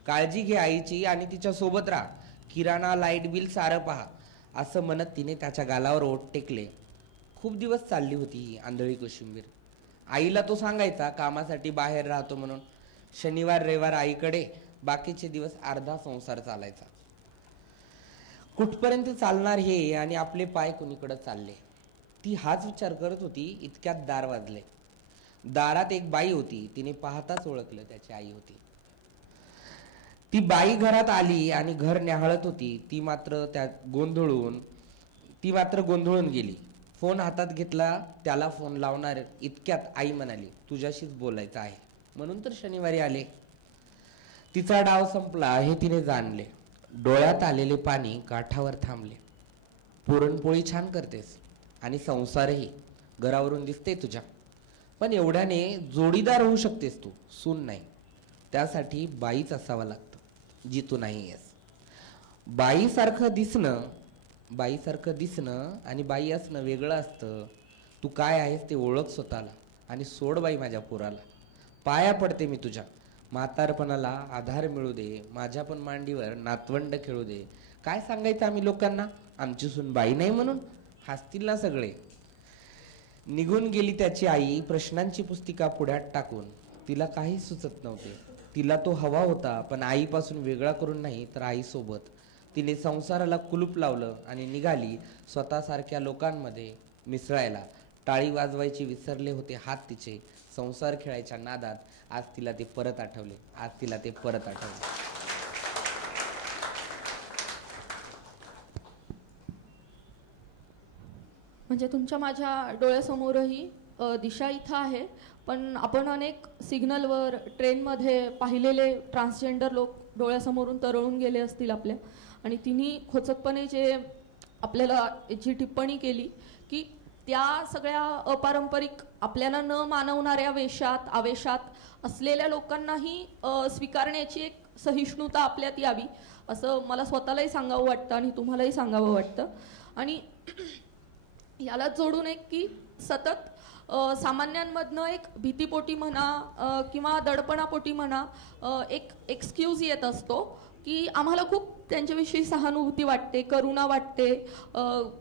काळजी घे आईची आणि तिच्या सोबत राहा, किराणा, लाईट बिल सारं पहा, असं म्हणत तिने त्याच्या गालावर ओठ टेकले. खूप दिवस चालली होती ही आंधळी कोशिंबीर. आईला तो सांगायचा कामासाठी बाहेर राहतो म्हणून. शनिवार रविवार आईकडे, बाकीचे दिवस अर्धा संसार चालायचा. कुठपर्यंत चालणार हे आणि आपले पाय कुणीकडे चालले, ती हाच विचार करत होती. इतक्यात दार वाजले. दारात एक बाई होती, तिने पाहताच ओळखलं त्याची आई होती. ती बाई घरात आली आणि घर न्याहाळत होती. ती मात्र गोंधळून गेली. फोन हातात घेतला, त्याला फोन लावणार इतक्यात आई म्हणाली, तुझ्याशीच बोलायचं आहे, म्हणून तर शनिवारी आले. तिचा डाव संपला हे तिने जाणले. डोळ्यात आलेले पाणी काठावर थांबले. पुरणपोळी छान करतेस आणि संसारही घरावरून दिसते तुझ्या, पण एवढ्याने जोडीदार होऊ शकतेस तू, सून नाही. त्यासाठी बाईच असावं लागतं, जी तू नाही आहेस. बाईसारखं दिसणं आणि बाई असणं वेगळं असतं. तू काय आहेस ते ओळख स्वतःला आणि सोड बाई माझ्या पोराला. पाया पडते मी तुझ्या, म्हातारपणाला आधार मिळू दे, माझ्या पण मांडीवर नातवंड खेळू दे. काय सांगायचं आम्ही लोकांना, आमची सून बाई नाही म्हणून? हसतील ना सगळे. निघून गेली त्याची आई प्रश्नांची पुस्तिका पुढ्यात टाकून. तिला काही सुचत नव्हते. तिला तो हवा होता, पण आईपासून वेगळा करून नाही तर आईसोबत. तिने संसाराला कुलूप लावलं आणि निघाली स्वतःसारख्या लोकांमध्ये मिसळायला. टाळी वाजवायची विसरले होते हात तिचे संसार खेळायच्या नादात. आज तिला ते परत आठवले. म्हणजे तुमच्या माझ्या डोळ्यासमोरही दिशा इथं आहे, पण आपण अनेक सिग्नलवर ट्रेनमध्ये पाहिलेले ट्रान्सजेंडर लोक डोळ्यासमोरून तरळून गेले असतील आपल्या. आणि तिने खोचकपणे आपल्याला जी टिप्पणी केली की त्या सगळ्या अपारंपरिक आपल्याला न मानवणाऱ्या आवेशात असलेल्या लोकांनाही स्वीकारण्याची एक सहिष्णुता आपल्यात यावी, असं मला स्वतःलाही सांगावं वाटतं आणि तुम्हालाही सांगावं वाटतं. आणि याला जोडून एक की सतत सामान्यांमधनं एक भीतीपोटी म्हणा किंवा दडपणापोटी म्हणा एक एक्सक्यूज येत असतो की आम्हाला खूप त्यांच्याविषयी सहानुभूती वाटते, करुणा वाटते,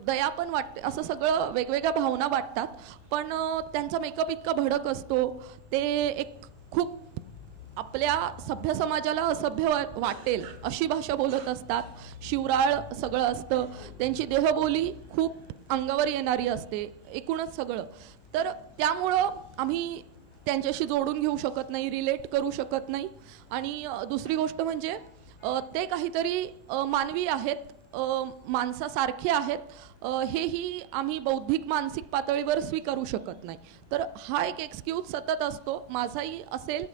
दया पण वाटते, असं सगळं वेगवेगळ्या भावना वाटतात. पण त्यांचा मेकअप इतका भडक असतो, ते एक खूप आपल्या सभ्य समाजाला असभ्य वाटेल अशी भाषा बोलत असतात. शिवराळ सगळं असतं, त्यांची देहबोली खूप अंगावर येणारी असते, एकूणच सगळं. तर त्यामुळं आम्ही त्यांच्याशी जोडून घेऊ शकत नाही, रिलेट करू शकत नाही. आणि दुसरी गोष्ट म्हणजे ते काहीतरी मानवी आहेत, माणसासारखे आहेत, हेही आम्ही बौद्धिक मानसिक पातळीवर स्वीकारू शकत नाही. तर हा एक एक्सक्यूज सतत असतो, माझाही असेल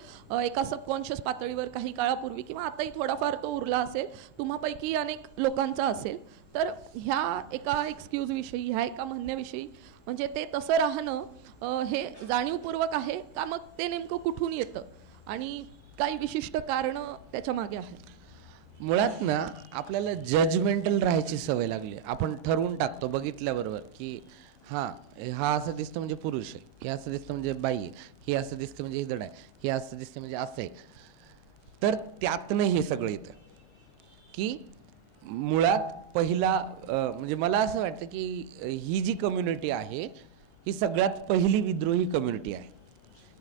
एका सबकॉन्शियस पातळीवर काही काळापूर्वी, किंवा आताही थोडाफार तो उरला असेल, तुम्हापैकी अनेक लोकांचा असेल. तर ह्या एका एक्सक्यूजविषयी, ह्या एका म्हणण्याविषयी, म्हणजे ते तसं राहणं हे जाणीवपूर्वक आहे का, मग ते नेमकं कुठून येतं आणि काही विशिष्ट कारणं त्याच्या मागे आहेत? मुळात ना आपल्याला जजमेंटल राहायची सवय लागली. आपण ठरवून टाकतो बघितल्याबरोबर की हा असं दिसतं म्हणजे पुरुष आहे, हे असं दिसतं म्हणजे बाई आहे, हे असं दिसतं म्हणजे हिदड आहे, हे असं दिसतं म्हणजे असं आहे. तर त्यातनं हे सगळं येतं की मुळात पहिला म्हणजे मला असं वाटतं की ही जी कम्युनिटी आहे ही सगळ्यात पहिली विद्रोही कम्युनिटी आहे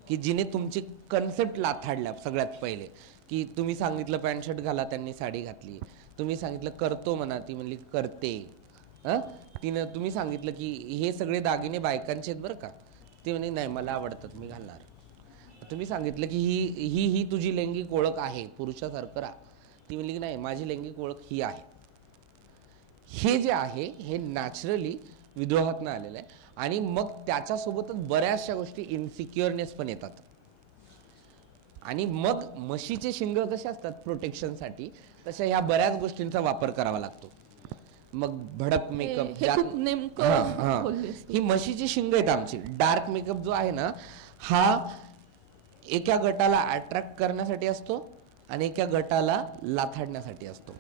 की जिने तुमची कन्सेप्ट लाथाडल्या. सगळ्यात पहिले की तुम्ही सांगितलं पॅन्ट शर्ट घाला, त्यांनी साडी घातली. तुम्ही सांगितलं करतो म्हणा, ती म्हणली करते. तुम्ही सांगितलं की हे सगळे दागिने बायकांचे आहेत बरं का, ते म्हणे नाही मला आवडतात मी घालणार. तुम्ही सांगितलं की ही तुझी लैंगिक ओळख आहे, पुरुषासारखं राहा. ती म्हणली की नाही माझी लैंगिक ओळख ही आहे. हे जे आहे हे नॅचरली विद्रोहातनं आलेलं आहे. आणि मग त्याच्यासोबतच बऱ्याचशा गोष्टी इन्सिक्युअरनेस पण येतात. आणि मग म्हशीचे शिंग कसे असतात प्रोटेक्शनसाठी, तशा ह्या बऱ्याच गोष्टींचा वापर करावा लागतो. मग भडक मेकअप, ही म्हशीची शिंग आहेत आमची. डार्क मेकअप जो आहे ना हा एका गटाला अट्रॅक्ट करण्यासाठी असतो आणि एका गटाला लाथाडण्यासाठी असतो.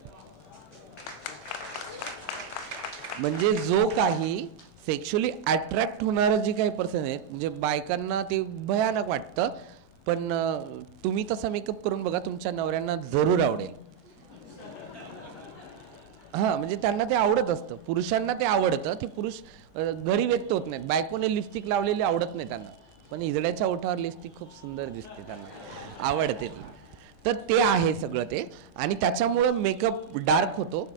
म्हणजे जो काही सेक्शुअली अट्रॅक्ट होणारं जे काही पर्सन आहेत, म्हणजे बायकांना ते भयानक वाटतं, पण तुम्ही तसा मेकअप करून बघा, तुमच्या नवऱ्यांना जरूर आवडेल. म्हणजे त्यांना ते आवडत असतं. पुरुषांना ते आवडतं, ते पुरुष घरी व्यक्त होत नाहीत. बायकोने लिपस्टिक लावलेली आवडत नाही त्यांना, पण हिजड्याच्या ओठावर लिपस्टिक खूप सुंदर दिसते, त्यांना आवडते. तर ते आहे सगळं ते. आणि त्याच्यामुळं मेकअप डार्क होतो.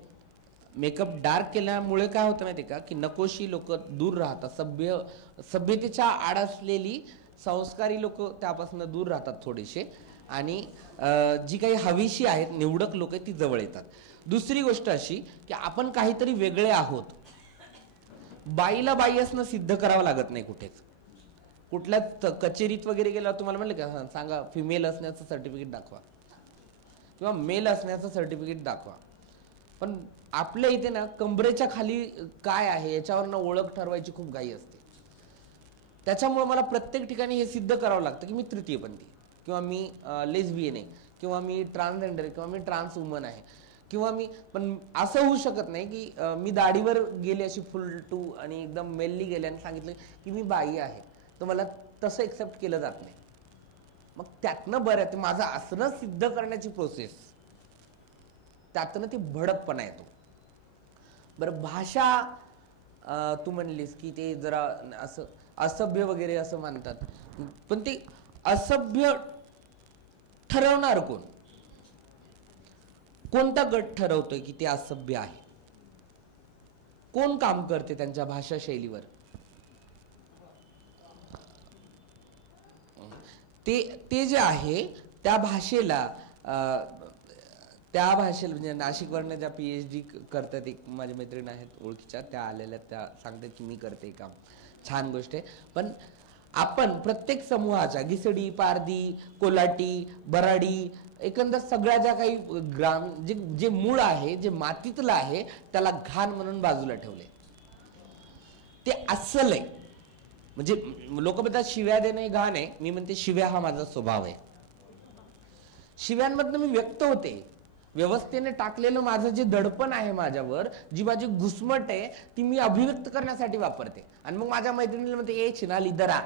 मेकअप डार्क केल्यामुळे काय होतं माहिती का, की नकोशी लोक दूर राहतात. सभ्यतेच्या आड असलेली संस्कारी लोक त्यापासून दूर राहतात थोडेसे, आणि जी काही हवीशी आहेत, निवडक लोक आहेत, ती जवळ येतात. दुसरी गोष्ट अशी की आपण काहीतरी वेगळे आहोत. बाईला बाई असणं सिद्ध करावं लागत नाही कुठेच. कुठल्या कचेरीत वगैरे गेल्यावर तुम्हाला म्हणलं का सांगा फिमेल असण्याचं सर्टिफिकेट दाखवा किंवा मेल असण्याचं सर्टिफिकेट दाखवा. पण आपल्या इथे ना कमरेच्या खाली काय आहे याच्यावर ना ओळख ठरवायची खूप घाई असते. त्याच्यामुळे मला प्रत्येक ठिकाणी हे सिद्ध करावं लागतं की मी तृतीयपंथी, किंवा मी लेस्बियन आहे, किंवा मी ट्रान्सजेंडर, किंवा मी ट्रान्स वुमन आहे, किंवा मी. पण असं होऊ शकत नाही की मी दाढीवर गेले अशी फुल टू आणि एकदम मेलली गेले आणि सांगितलं की मी बाई आहे, तर मला तसं एक्सेप्ट केलं जात नाही. मग त्यातनं बरं ते माझं असणं सिद्ध करण्याची प्रोसेस, त्यातनं ती भडकपणा येतो. बरं, भाषा तू म्हणलीस की ते जरा असं असभ्य वगैरे असं मानतात, पण ते असभ्य ठरवणार कोण? कोणता गट ठरवतोय की ते असभ्य आहे? कोण काम करते त्यांच्या भाषा शैलीवर? ते जे आहे त्या भाषेला म्हणजे नाशिकवरनं ज्या PhD करतात, एक माझी मैत्रीण आहेत ओळखीच्या, त्या आलेल्या, त्या सांगतात की मी करते काम, छान गोष्ट आहे. पण आपण प्रत्येक समूहाच्या घिसडी, पारधी, कोलाटी, बराडी, एकंदर सगळ्या ज्या काही जे मूळ आहे, जे मातीतलं आहे, त्याला घाण म्हणून बाजूला ठेवले. ते अस्सल आहे. म्हणजे लोक म्हणतात शिव्या देणे घाण आहे, मी म्हणते शिव्या हा माझा स्वभाव आहे. शिव्यांमधनं मी व्यक्त होते. व्यवस्थेने टाकलेलं माझं जे दडपण आहे माझ्यावर, जी माझी घुसमट आहे, ती मी अभिव्यक्त करण्यासाठी वापरते. आणि मग माझ्या मैत्रिणीला म्हणते ए चिनाल इधर आ.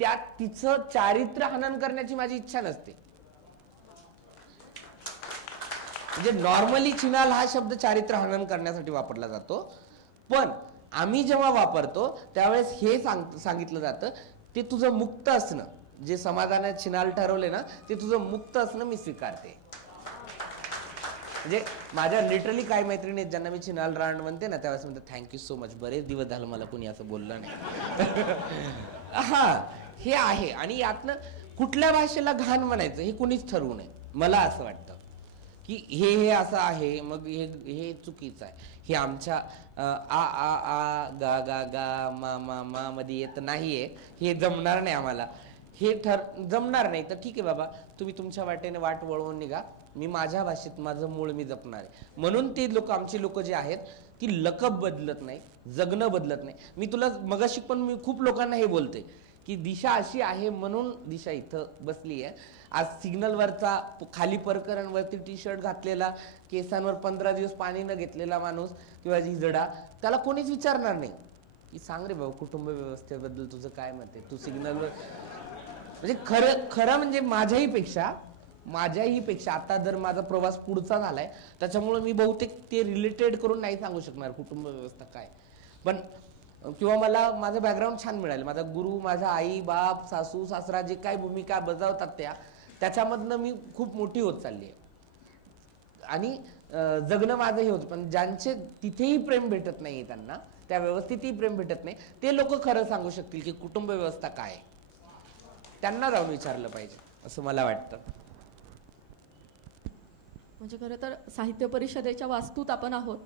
त्यात तिचं चारित्र्य हनन करण्याची माझी इच्छा नसते. म्हणजे नॉर्मली चिनाल हा शब्द चारित्र्य हनन करण्यासाठी वापरला जातो, पण आम्ही जेव्हा वापरतो त्यावेळेस हे सांगितलं जातं ते तुझं मुक्त असणं, जे समाजाने चिनाल ठरवले ना, ते तुझं मुक्त असणं मी स्वीकारते. म्हणजे माझ्या लिटरली काही मैत्रिणी आहेत ज्यांना मी चिनाल रांड म्हणते ना, त्यावेळेस म्हणते थँक्यू सो मच, बरेच दिवस झालं मला कोणी असं बोललं नाही. हा, हे आहे. आणि यातनं कुठल्या भाषेला घाण म्हणायचं हे कुणीच ठरवू नये. मला असं वाटतं की हे असं आहे, मग हे चुकीचं आहे. हे आमच्या आ आ आ गा गा गा मा मा मा मध्ये येत नाहीये, हे जमणार नाही आम्हाला, हे जमणार नाही. तर ठीक आहे बाबा, तुम्ही तुमच्या वाटेने वाट वळवून निघा, मी माझ्या भाषेत माझं मूळ मी जपणार आहे. म्हणून ते लोक, आमची लोक जे आहेत, ती लकब बदलत नाही, जगणं बदलत नाही. मी तुला मगाशी पण मी खूप लोकांना हे बोलते की दिशा अशी आहे म्हणून दिशा इथं बसली आहे. आज सिग्नलवरचा खाली प्रकरण वरती टी-शर्ट घातलेला, केसांवर 15 दिवस पाणी न घेतलेला माणूस किंवा झिजडा, त्याला कोणीच विचारणार नाही की सांग रे भाऊ कुटुंब व्यवस्थेबद्दल तुझं काय मत आहे, तू सिग्नलवर. म्हणजे खरं म्हणजे माझ्याही पेक्षा आता जर माझा प्रवास पुढचा झालाय, त्याच्यामुळे मी बहुतेक ते रिलेटेड करून नाही सांगू शकणार कुटुंब व्यवस्था काय. पण किंवा मला माझं बॅकग्राऊंड छान मिळालं, माझा गुरु, माझा आई बाप, सासू सासरा जे काय भूमिका बजावतात त्याच्यामधनं मी खूप मोठी होत चालली आहे. आणि जगणं माझं हे होतं. पण ज्यांचे तिथेही प्रेम भेटत नाही, त्यांना त्या व्यवस्थेतही प्रेम भेटत नाही, ते लोक खरं सांगू शकतील की कुटुंब व्यवस्था काय आहे. त्यांना जाऊन विचारलं पाहिजे असं मला वाटतं. म्हणजे खरं तर साहित्य परिषदेच्या वास्तूत आपण आहोत,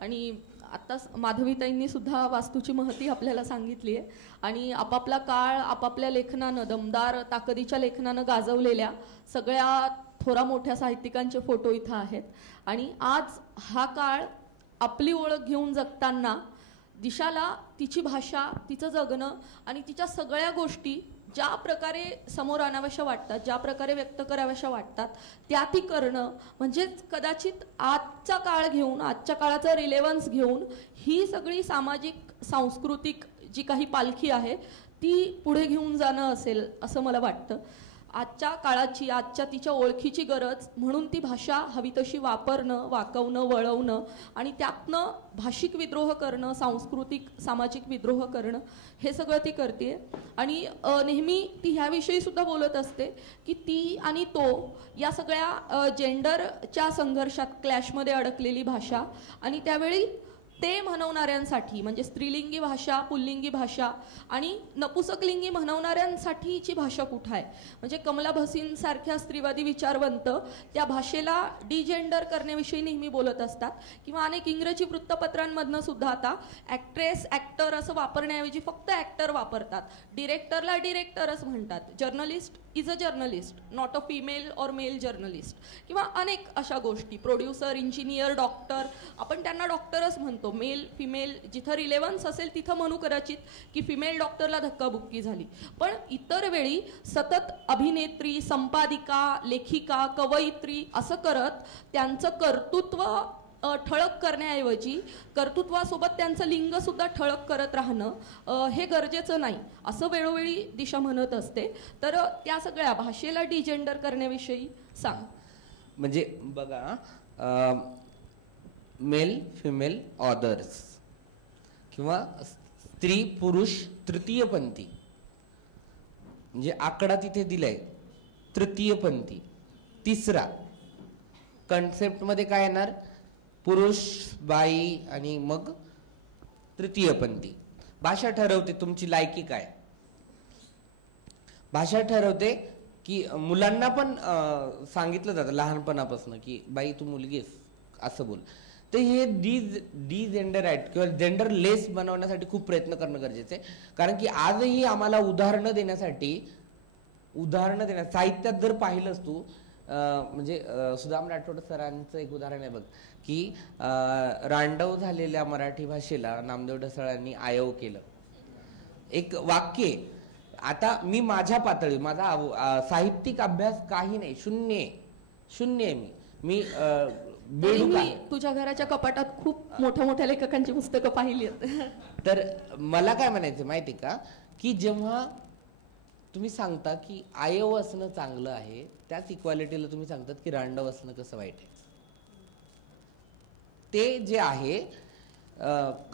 आणि आत्ताच माधवीताईंनी सुद्धा वास्तूची महती आपल्याला सांगितली आहे. आणि आपापला काळ आपापल्या लेखनानं, दमदार ताकदीच्या लेखनानं गाजवलेल्या सगळ्या थोरा मोठ्या साहित्यिकांचे फोटो इथं आहेत. आणि आज हा काळ आपली ओळख घेऊन जगताना दिशाला तिची भाषा, तिचं जगणं आणि तिच्या सगळ्या गोष्टी ज्या प्रकारे समोर आणाव्याशा वाटतात, ज्या प्रकारे व्यक्त कराव्याशा वाटतात, त्या ती करणं, म्हणजेच कदाचित आजचा काळ घेऊन, आजच्या काळाचा रिलेव्हन्स घेऊन ही सगळी सामाजिक सांस्कृतिक जी काही पालखी आहे ती पुढे घेऊन जाणं असेल असं मला वाटतं. आजच्या काळाची, आजच्या तिच्या ओळखीची गरज म्हणून ती भाषा हवी तशी वापरणं, वाकवणं, वळवणं आणि त्यातनं भाषिक विद्रोह करणं, सांस्कृतिक सामाजिक विद्रोह करणं, हे सगळं ती करते. आणि नेहमी ती ह्याविषयी सुद्धा बोलत असते की ती आणि तो या सगळ्या जेंडरच्या संघर्षात, क्लॅशमध्ये अडकलेली भाषा, आणि त्यावेळी ते म्हणवणाऱ्यांसाठी म्हणजे स्त्रीलिंगी भाषा, पुल्लिंगी भाषा आणि नपुसकलिंगी म्हणवणाऱ्यांसाठीची भाषा कुठं आहे? म्हणजे कमला भसींसारख्या स्त्रीवादी विचारवंत त्या भाषेला डिजेंडर करण्याविषयी नेहमी बोलत असतात, किंवा अनेक इंग्रजी वृत्तपत्रांमधनं सुद्धा आता ॲक्ट्रेस, ॲक्टर असं वापरण्याऐवजी फक्त ॲक्टर वापरतात. डिरेक्टरला डिरेक्टरच म्हणतात. Journalist is a journalist, not a female or male journalist, किंवा अनेक अशा गोष्टी. प्रोड्युसर, इंजिनियर, डॉक्टर, आपण त्यांना डॉक्टरच म्हणतो. मेल, फिमेल, जिथं रिलेव्हन्स असेल तिथं म्हणू कदाचित की फिमेल डॉक्टरला धक्काबुक्की झाली. पण इतर वेळी सतत अभिनेत्री, संपादिका, लेखिका, कवयित्री असं करत त्यांचं कर्तृत्व ठळक करण्याऐवजी कर्तृत्वासोबत त्यांचं लिंग सुद्धा ठळक करत राहणं हे गरजेचं नाही असं वेळोवेळी दिशा म्हणत असते. तर त्या सगळ्या भाषेला डिजेंडर करण्याविषयी सांग. म्हणजे बघा, मेल, फिमेल, ऑदर्स किंवा स्त्री, पुरुष, तृतीयपंथी, म्हणजे आकडा तिथे दिलाय तृतीयपंथी, तिसरा. कन्सेप्टमध्ये काय येणार? पुरुष, बाई आणि मग तृतीयपंथी. भाषा ठरवते तुमची लायकी काय. भाषा ठरवते की मुलांना पण सांगितलं जातं लहानपणापासून की बाई तू मुलगी आहेस असं बोल. तर हे डिजेंडर ॲक्ट किंवा जेंडरलेस बनवण्यासाठी खूप प्रयत्न करणं गरजेचं आहे. कारण की आजही आम्हाला उदाहरणं देण्यासाठी साहित्यात जर पाहिलंच तू, म्हणजे सुदाम राठोड सरांचं एक उदाहरण आहे बघ, की रांडव झालेल्या मराठी भाषेला नामदेव ढसाळांनी आयव केलं. एक वाक्य. आता मी माझ्या पातळी, माझा साहित्यिक अभ्यास काही नाही, शून्य आहे. मी तुझ्या घराच्या कपाटात खूप मोठ्या मोठ्या लेखकांची पुस्तकं पाहिली आहेत. तर मला काय म्हणायचं माहिती का, की जेव्हा तुम्ही सांगता की आयव असणं चांगलं आहे, त्याच इक्वालिटीला तुम्ही सांगतात की रांडव असणं कसं वाईट आहे. ते जे आहे,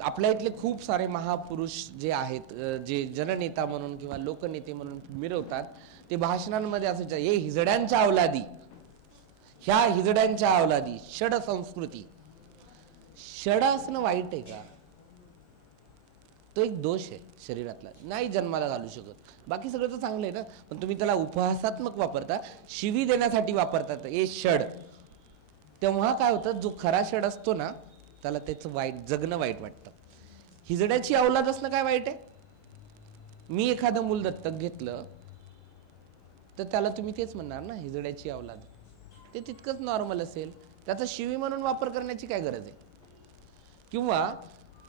आपल्या इथले खूप सारे महापुरुष जे आहेत, जे जननेता म्हणून किंवा लोकनेते म्हणून मिरवतात, ते भाषणांमध्ये असं हे हिजड्यांच्या अवलादी, ह्या हिजड्यांच्या अवलादी, षड संस्कृती. षड असणं वाईट आहे का? तो एक दोष आहे शरीरातला, नाही जन्माला घालू शकत. बाकी सगळं तर चांगलं आहे ना. पण तुम्ही त्याला उपहासात्मक वापरता, शिवी देण्यासाठी वापरतात हे षड. तेव्हा काय होतं, जो खरा षड असतो ना त्याला त्याचं वाईट, जगणं वाईट वाटतं. हिजड्याची अवलाद असणं काय वाईट आहे? मी एखादं मूल दत्तक घेतलं तर त्याला तुम्ही तेच म्हणणार ना, हिजड्याची अवलाद. ते तितकंच नॉर्मल असेल, त्याचा शिवी म्हणून वापर करण्याची काय गरज आहे? किंवा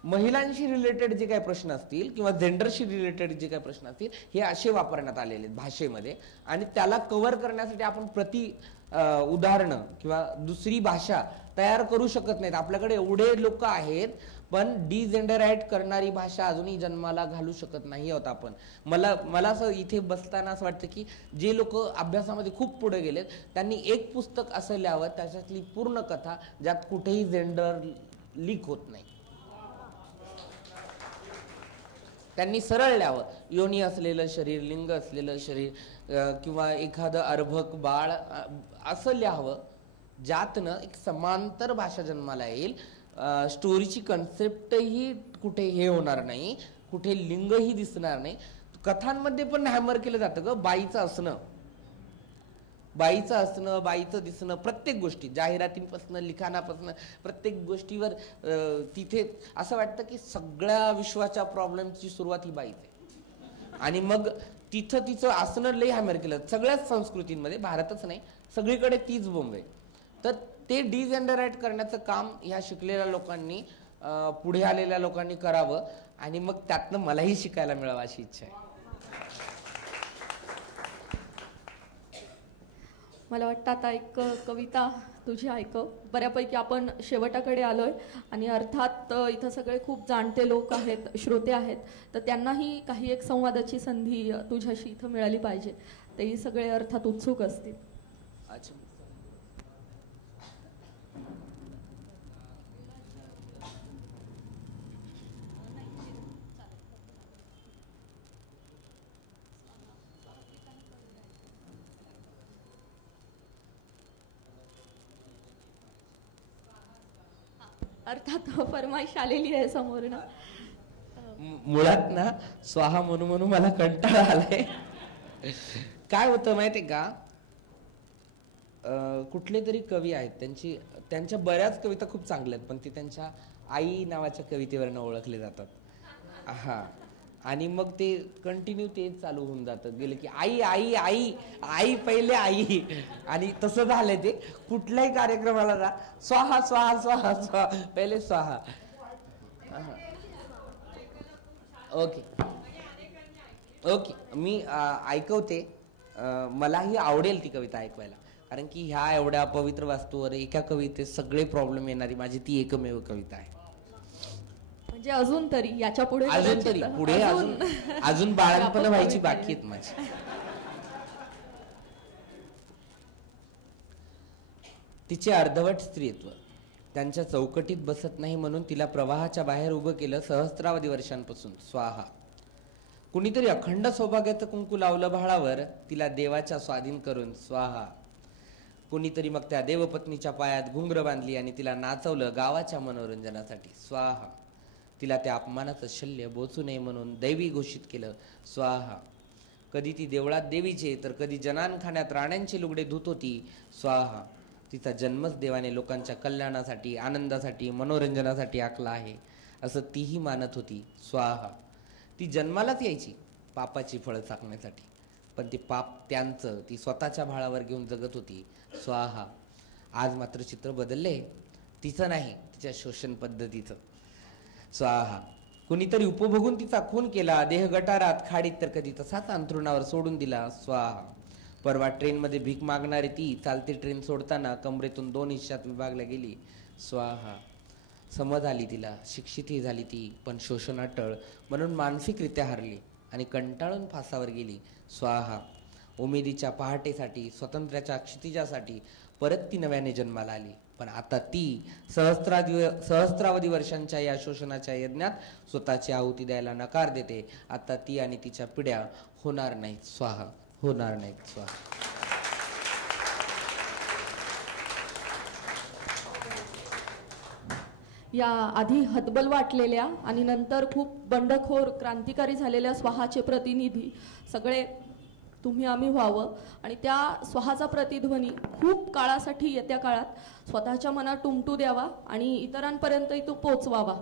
महिलांशी रिलेटेड जे काही प्रश्न असतील किंवा जेंडरशी रिलेटेड जे काही प्रश्न असतील, हे असे वापरण्यात आलेले आहेत भाषेमध्ये. आणि त्याला कव्हर करण्यासाठी आपण उदाहरणं किंवा दुसरी भाषा तयार करू शकत नाहीत. आपल्याकडे एवढे लोक आहेत, पण डिजेंडर ॲक्ट करणारी भाषा अजूनही जन्माला घालू शकत नाही आहोत आपण. मला असं इथे बसताना असं वाटतं की जे लोक अभ्यासामध्ये खूप पुढे गेलेत त्यांनी एक पुस्तक असं लिहावं, त्याच्यातली पूर्ण कथा, ज्यात कुठेही जेंडर लीक होत नाही. त्यांनी सरळ लिहावं, योनी असलेलं शरीर, लिंग असलेलं शरीर किंवा एखादं अर्भक बाळ असं लिहावं, ज्यातनं एक समांतर भाषा जन्माला येईल. स्टोरीची कन्सेप्टही कुठे हे होणार नाही, कुठे लिंगही दिसणार नाही. कथांमध्ये पण हॅमर केलं जातं ग बाईचं असणं, बाईचं दिसणं. प्रत्येक गोष्टी, जाहिरातींपासून, लिखाणापासून, प्रत्येक गोष्टीवर तिथे असं वाटतं की सगळ्या विश्वाच्या प्रॉब्लेमची सुरुवात ही बाईच आहे. आणि मग तिचं असणं लई हॅमर केलं. सगळ्याच संस्कृतींमध्ये, भारतच नाही सगळीकडे तीच बोंब आहे. तर ते डिजेंडराइट करण्याचं काम ह्या शिकलेल्या लोकांनी, पुढे आलेल्या लोकांनी करावं. आणि मग त्यातनं मलाही शिकायला मिळावं अशी इच्छा आहे. मला वाटतं आता एक कविता तुझी ऐकव. बऱ्यापैकी आपण शेवटाकडे आलोय आणि अर्थात इथं सगळे खूप जाणते लोक आहेत, श्रोते आहेत, तर त्यांनाही काही एक संवादाची संधी तुझ्याशी इथं मिळाली पाहिजे. तेही सगळे अर्थात उत्सुक असतील. अच्छा. अर्थात फरमाईश आलेली आहे समोरनं. मुळात ना स्वाहा म्हणून म्हणून मला कंटाळा आलाय. काय होतं माहितीये का, कुठले तरी कवी आहेत, त्यांच्या बऱ्याच कविता खूप चांगल्या आहेत, पण ती त्यांच्या आई नावाच्या कवितेवरनं ओळखले जातात. हा, आणि मग ते कंटिन्यू तेच चालू होऊन जातं, गेले की आई आई आई आई पहिले आई, आणि तसं झालंय ते. कुठल्याही कार्यक्रमाला जा, स्वाहा स्वाहा स्वाहा स्वाहा, पहिले स्वाहा. ओके ओके, मी ऐकवते. मलाही आवडेल ती कविता ऐकवायला, कारण की ह्या एवढ्या पवित्र वास्तूवर एका कवितेत सगळे प्रॉब्लेम येणारी माझी ती एकमेव कविता आहे. म्हणजे अजून तरी याच्या पुढे अजून बाळणपण व्हायची बाकी आहेत माझी. तिचे अर्धवट स्त्रीत्व त्यांच्या चौकटीत बसत नाही म्हणून तिला प्रवाहाच्या बाहेर उभं केलं सहस्रावधी वर्षांपासून. स्वाहा. कुणीतरी अखंड सौभाग्याचं कुंकू लावलं भाळावर, तिला देवाच्या स्वाधीन करून. स्वाहा. कुणीतरी मग त्या देवपत्नीच्या पायात घुंगर बांधली आणि तिला नाचवलं गावाच्या मनोरंजनासाठी. स्वाहा. तिला त्या अपमानाचं शल्य बोचू नये म्हणून दैवी घोषित केलं. स्वाहा. कधी ती देवळात देवीचे तर कधी जनानखान्यात राण्यांचे लुगडे धुत होती. स्वाहा. तिचा जन्मच देवाने लोकांच्या कल्याणासाठी, आनंदासाठी, मनोरंजनासाठी आखला आहे असं तीही मानत होती. स्वाहा. ती जन्मालाच यायची पापाची फळं चाकण्यासाठी, पण ते पाप त्यांचं ती स्वतःच्या भाळावर घेऊन जगत होती. स्वाहा. आज मात्र चित्र बदलले, तिचं नाही, तिच्या शोषण पद्धतीचं. स्वाहा. कुणीतरी उपभोगून तिचा खून केला, देह गटारात खाडीत तर कधी तसाच अंथरुणावर सोडून दिला. स्वाहा. परवा ट्रेनमध्ये भीक मागणारी ती चालती ट्रेन सोडताना कमरेतून 2 हिस्सात विभागल्या गेली. स्वाहा. समज आली तिला, शिक्षितही झाली ती, पण शोषण अटळ म्हणून मानसिकरित्या हरली आणि कंटाळून फासावर गेली. स्वाहा. उमेदीच्या पहाटेसाठी, स्वातंत्र्याच्या क्षितिजासाठी परत ती नव्याने जन्माला आली, पण आता ती सहस्रावधी वर्षांच्या या शोषणाच्या यज्ञात स्वतःची आहुती द्यायला नकार देते. आता ती आणि तिच्या पिढ्या होणार नाहीत. स्वाहा. होणार नाहीत. स्वाहा. या आधी हतबल वाटलेल्या आणि नंतर खूप बंडखोर क्रांतिकारी झालेल्या स्वाहाचे प्रतिनिधी सगळे तुम्ही आम्ही व्हावं आणि त्या स्वाहाचा प्रतिध्वनी खूप काळासाठी येत्या काळात स्वतःच्या मनात टुमटू द्यावा आणि इतरांपर्यंतही तो पोचवावा.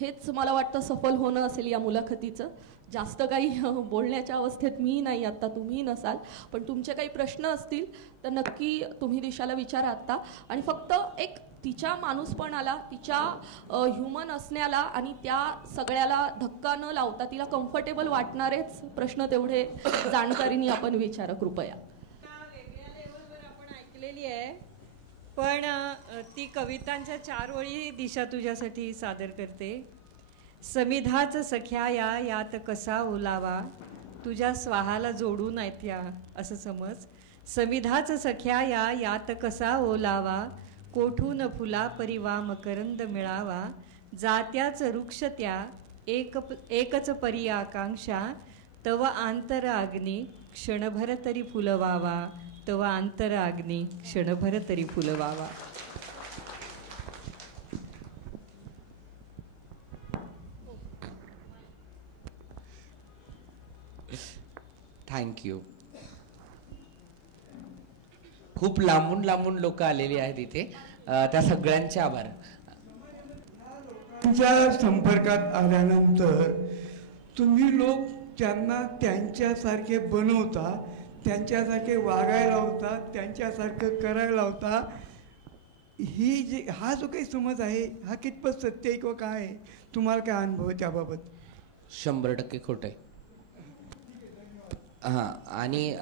हेच मला वाटतं सफल होणं असेल या मुलाखतीचं. जास्त काही बोलण्याच्या अवस्थेत मी नाही आत्ता, तुम्ही नसाल, पण तुमचे काही प्रश्न असतील तर नक्की तुम्ही दिशाला विचारा आत्ता. आणि फक्त एक तिच्या माणूसपणाला, तिच्या ह्युमन असण्याला आणि त्या सगळ्याला धक्का न लावता तिला कम्फर्टेबल वाटणारेच प्रश्न तेवढे जाणकारीने आपण विचारा कृपया. वेगळ्या लेवलवर आपण ऐकलेली आहे, पण ती कवितांच्या 4 ओळी दिशा तुझ्यासाठी सादर करते. समिधाच सख्या यात कसा ओलावा, तुझ्या स्वाहाला जोडून आहेत या असं समज. समिधाच सख्या यात कसा ओलावा, कोठून फुला परिवा मकरंद मिळावा. जात्याच वृक्ष त्या एकच परी आकांक्षा, तव आंतर अग्नी क्षणभर तरी फुलवावा. तव आंतर अग्नी क्षणभर तरी फुलवावा. थँक्यू. खूप लांबून लांबून लोक आलेली आहेत इथे, त्या सगळ्यांचे आभार. त्यांच्या संपर्कात आल्यानंतर तुम्ही लोक त्यांना त्यांच्यासारखे बनवता, त्यांच्यासारखे वागायला लावता, त्यांच्यासारखं करायला लावता. हा जो काही समज आहे हा कितपत सत्य आहे किंवा काय आहे, तुम्हाला काय अनुभव आहे त्याबाबत? 100% खोटं आहे. हां, आणि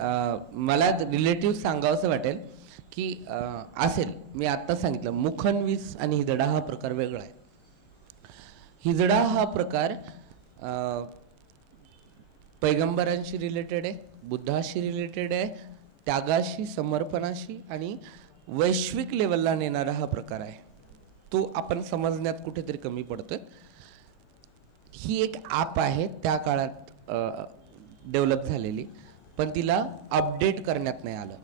मला रिलेटिव्ह सांगावंसं वाटेल की असेल, मी आत्ता सांगितलं, मुखनवीस आणि हिजडा हा प्रकार वेगळा आहे. हिजडा हा प्रकार पैगंबरांशी रिलेटेड आहे, बुद्धाशी रिलेटेड आहे, त्यागाशी, समर्पणाशी आणि वैश्विक लेवलला नेणारा हा प्रकार आहे. तो आपण समजण्यात कुठेतरी कमी पडतोय. ही एक ॲप आहे त्या काळात डेव्हलप झालेली, पण तिला अपडेट करण्यात नाही आलं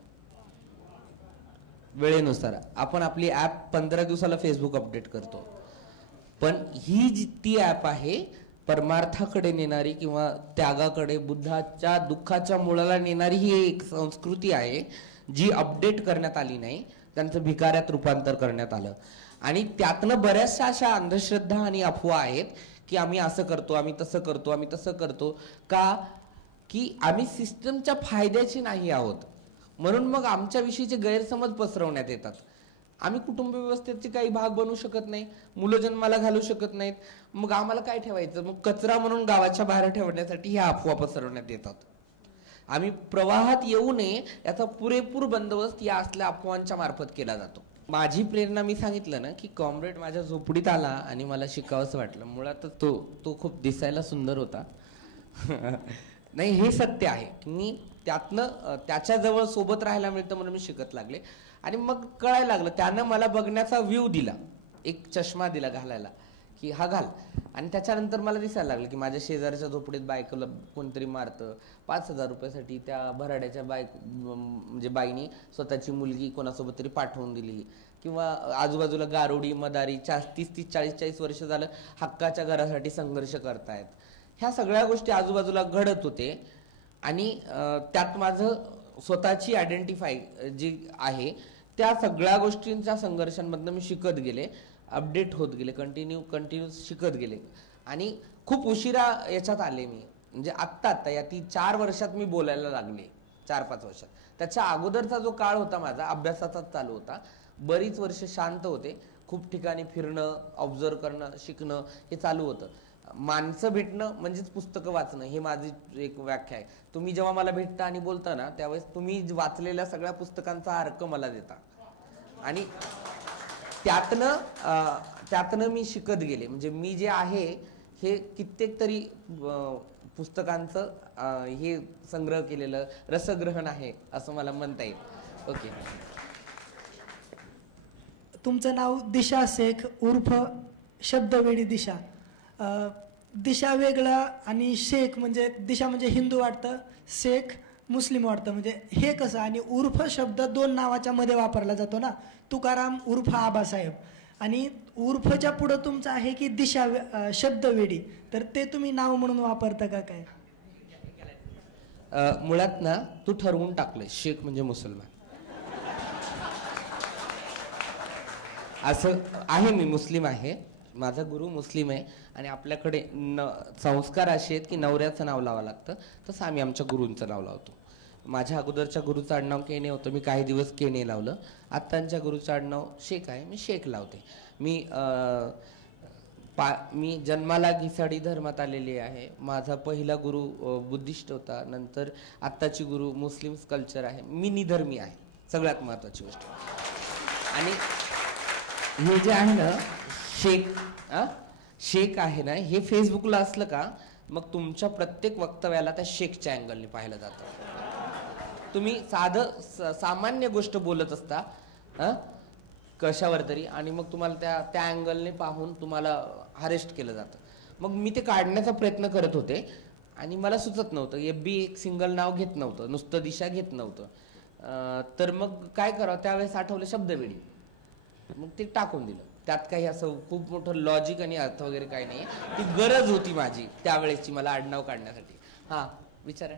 वेळेनुसार. आपण आपली ॲप 15 दिवसाला फेसबुक अपडेट करतो, पण ही जी ती ॲप आहे परमार्थाकडे नेणारी किंवा त्यागाकडे, बुद्धाच्या दुःखाच्या मुळाला नेणारी ही एक संस्कृती आहे जी अपडेट करण्यात आली नाही, त्यांचं भिकाऱ्यात रूपांतर करण्यात आलं. आणि त्यातनं बऱ्याचशा अशा अंधश्रद्धा आणि अफवा आहेत की आम्ही असं करतो, आम्ही तसं करतो, आम्ही तसं करतो, का की आम्ही सिस्टमच्या फायद्याचे नाही आहोत म्हणून मग आमच्याविषयीचे गैरसमज पसरवण्यात येतात. आम्ही कुटुंब व्यवस्थेचे काही भाग बनवू शकत नाही, मुलं जन्माला घालू शकत नाहीत, मग आम्हाला काय ठेवायचं, मग कचरा म्हणून गावाच्या बाहेर ठेवण्यासाठी ह्या अफवा पसरवण्यात येतात. आम्ही प्रवाहात येऊ नये याचा पुरेपूर बंदोबस्त या असल्या अफवांच्या मार्फत केला जातो. माझी प्रेरणा मी सांगितलं ना की कॉम्रेड माझ्या झोपडीत आला आणि मला शिकावंसं वाटलं. मुळात तो खूप दिसायला सुंदर होता. नाही, हे सत्य आहे. मी त्यातनं त्याच्याजवळ सोबत राहायला मिळतं म्हणून मी शिकत लागले. आणि मग कळायला लागलं, त्यानं मला बघण्याचा व्ह्यू दिला, एक चष्मा दिला घालायला की हा घाल. आणि त्याच्यानंतर मला दिसायला लागलं की माझ्या शेजारच्या झोपडीत बायकोला कोणतरी मारतं, 5,000 रुपयासाठी त्या भराड्याच्या म्हणजे बाईनी स्वतःची मुलगी कोणासोबत तरी पाठवून दिली, किंवा आजूबाजूला गारोडी मदारी 30-30, 40-40 वर्ष झालं हक्काच्या घरासाठी संघर्ष करतायत. ह्या सगळ्या गोष्टी आजूबाजूला घडत होते. आणि त्यात माझं स्वतःची आयडेंटिफाय जी आहे त्या सगळ्या गोष्टींच्या संघर्षांमधनं मी शिकत गेले, अपडेट होत गेले, कंटिन्यू शिकत गेले. आणि खूप उशिरा याच्यात आले मी, म्हणजे आत्ता या 4 वर्षात मी बोलायला लागले, 4-5 वर्षात. त्याच्या अगोदरचा जो काळ होता माझा अभ्यासाचाच चालू होता. बरीच वर्ष शांत होते, खूप ठिकाणी फिरणं, ऑब्झर्व करणं, शिकणं हे चालू होतं. माणसं भेटणं म्हणजेच पुस्तकं वाचणं, हे माझी एक व्याख्या आहे. तुम्ही जेव्हा मला भेटता आणि बोलता ना त्यावेळेस तुम्ही वाचलेल्या सगळ्या पुस्तकांचा अर्क मला देता. आणि त्यातनं मी शिकत गेले. म्हणजे मी जे आहे हे कित्येक तरी पुस्तकांचं हे संग्रह केलेलं रसग्रहण आहे असं मला म्हणता येईल. ओके. तुमचं नाव दिशा शेख उर्फ शब्दवेडी दिशा. दिशा वेगळा आणि शेख म्हणजे दिशा म्हणजे हिंदू वाटतं, शेख मुस्लिम वाटतं. म्हणजे हे कसं, आणि उर्फ शब्द 2 नावाच्या मध्ये वापरला जातो ना, तुकाराम उर्फ आबासाहेब, आणि उर्फच्या पुढं तुमचं आहे की दिशा शब्दवेडी, तर ते तुम्ही नाव म्हणून वापरता का काय? मुळात ना तू ठरवून टाकलंय शेख म्हणजे मुसलमान असं आहे. मी मुस्लिम आहे, माझा गुरु मुस्लिम आहे. आणि आपल्याकडे संस्कार असे आहेत की नवऱ्याचं नाव लावावं लागतं, तसं आम्ही आमच्या गुरूंचं नाव लावतो. माझ्या अगोदरच्या गुरुचं आडनाव केने होतं, मी काही दिवस केने लावलं. आत्ताच्या गुरुचं आडनाव शेख आहे, मी शेख लावते. मी जन्माला घिसाडी धर्मात आलेली आहे. माझा पहिला गुरु बुद्धिस्ट होता, नंतर आत्ताची गुरु मुस्लिम कल्चर आहे. मी निधर्मी आहे, सगळ्यात महत्त्वाची गोष्ट. आणि हे जे आहे ना शेख आहे ना, हे फेसबुकला असलं का मग तुमच्या प्रत्येक वक्तव्याला त्या शेखच्या अँगलने पाहिलं जातं. तुम्ही साधं सामान्य गोष्ट बोलत असता कशावर तरी, आणि मग तुम्हाला त्या अँगलने पाहून तुम्हाला अरेस्ट केलं जातं. मग मी ते काढण्याचा प्रयत्न करत होते आणि मला सुचत नव्हतं. FB एक सिंगल नाव घेत नव्हतं, नुसतं दिशा घेत नव्हतं. तर मग काय करावं, त्यावेळेस आठवलं शब्दवेडी, मग ते टाकून दिलं. त्यात काही असं खूप मोठं लॉजिक आणि अर्थ वगैरे काही नाही, ती गरज होती माझी त्यावेळेसची मला आडनाव काढण्यासाठी. हा विचारा.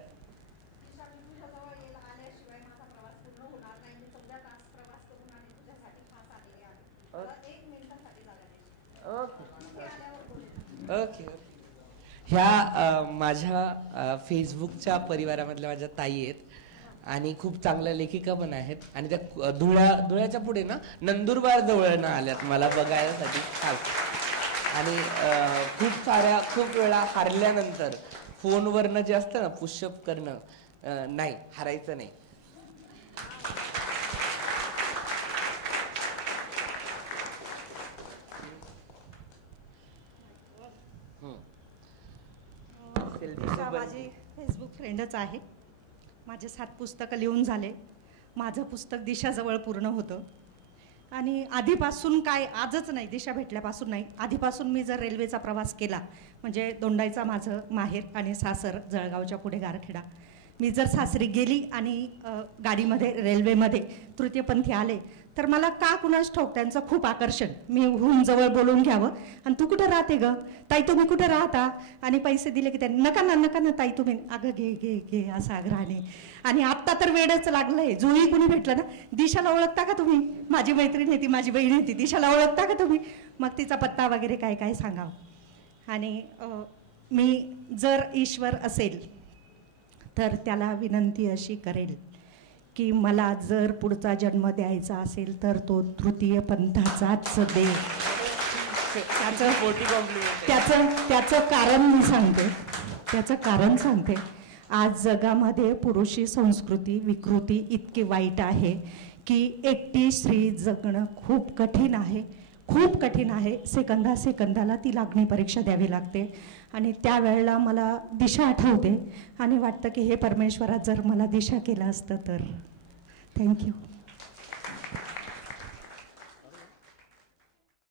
ओके. ह्या माझ्या फेसबुकच्या परिवारामधल्या माझ्या ताई आहेत आणि खूप चांगल्या लेखिका पण आहेत. आणि त्या धुळ्याच्या पुढे ना नंदुरबार जवळ आल्यात मला बघायसाठी. आणि खूप वेळा हारल्यानंतर फोनवरनं जे असतं ना पुशअप करणं, नाही हारायचं नाही. माझी फेसबुक फ्रेंडच आहे. माझे 7 पुस्तकं लिहून झाले. माझं पुस्तक दिशाजवळ पूर्ण होतं. आणि आधीपासून काय, आजच नाही, दिशा भेटल्यापासून नाही, आधीपासून मी जर रेल्वेचा प्रवास केला, म्हणजे दोंडाईचा माझं माहेर आणि सासर जळगावच्या पुढे गारखेडा, मी जर सासरी गेली आणि गाडीमध्ये रेल्वेमध्ये तृतीयपंथी आले तर मला का कुणाच ठाऊक त्यांचं खूप आकर्षण. मी हुन जवळ बोलून घ्यावं, आणि तू कुठं राहते ग ताई, तुम्ही कुठं राहता, आणि पैसे दिले की त्यांनी नका ना ताई तुम्ही, अगं घे घे घे असं आग्रहाने. आणि आत्ता तर वेडच लागलंय, जुळी कुणी भेटलं ना, दिशाला ओळखता का तुम्ही, माझी मैत्रीण आहे ती, माझी बहीण आहे ती, दिशाला ओळखता का तुम्ही, मग तिचा पत्ता वगैरे काय काय सांगावं. आणि मी जर ईश्वर असेल तर त्याला विनंती अशी करेल की मला जर पुढचा जन्म द्यायचा असेल तर तो तृतीय पंथाचाच दे. त्याचं कारण मी सांगते, त्याचं कारण सांगते. आज जगामध्ये पुरुषी संस्कृती विकृती इतकी वाईट आहे की एकटी स्त्री जगणं खूप कठीण आहे, खूप कठीण आहे. सेकंदाला ती लागणी परीक्षा द्यावी लागते. आणि त्यावेळेला मला दिशा आठवते आणि वाटतं की हे परमेश्वरा जर मला दिशा केलं असतं तर. थँक्यू.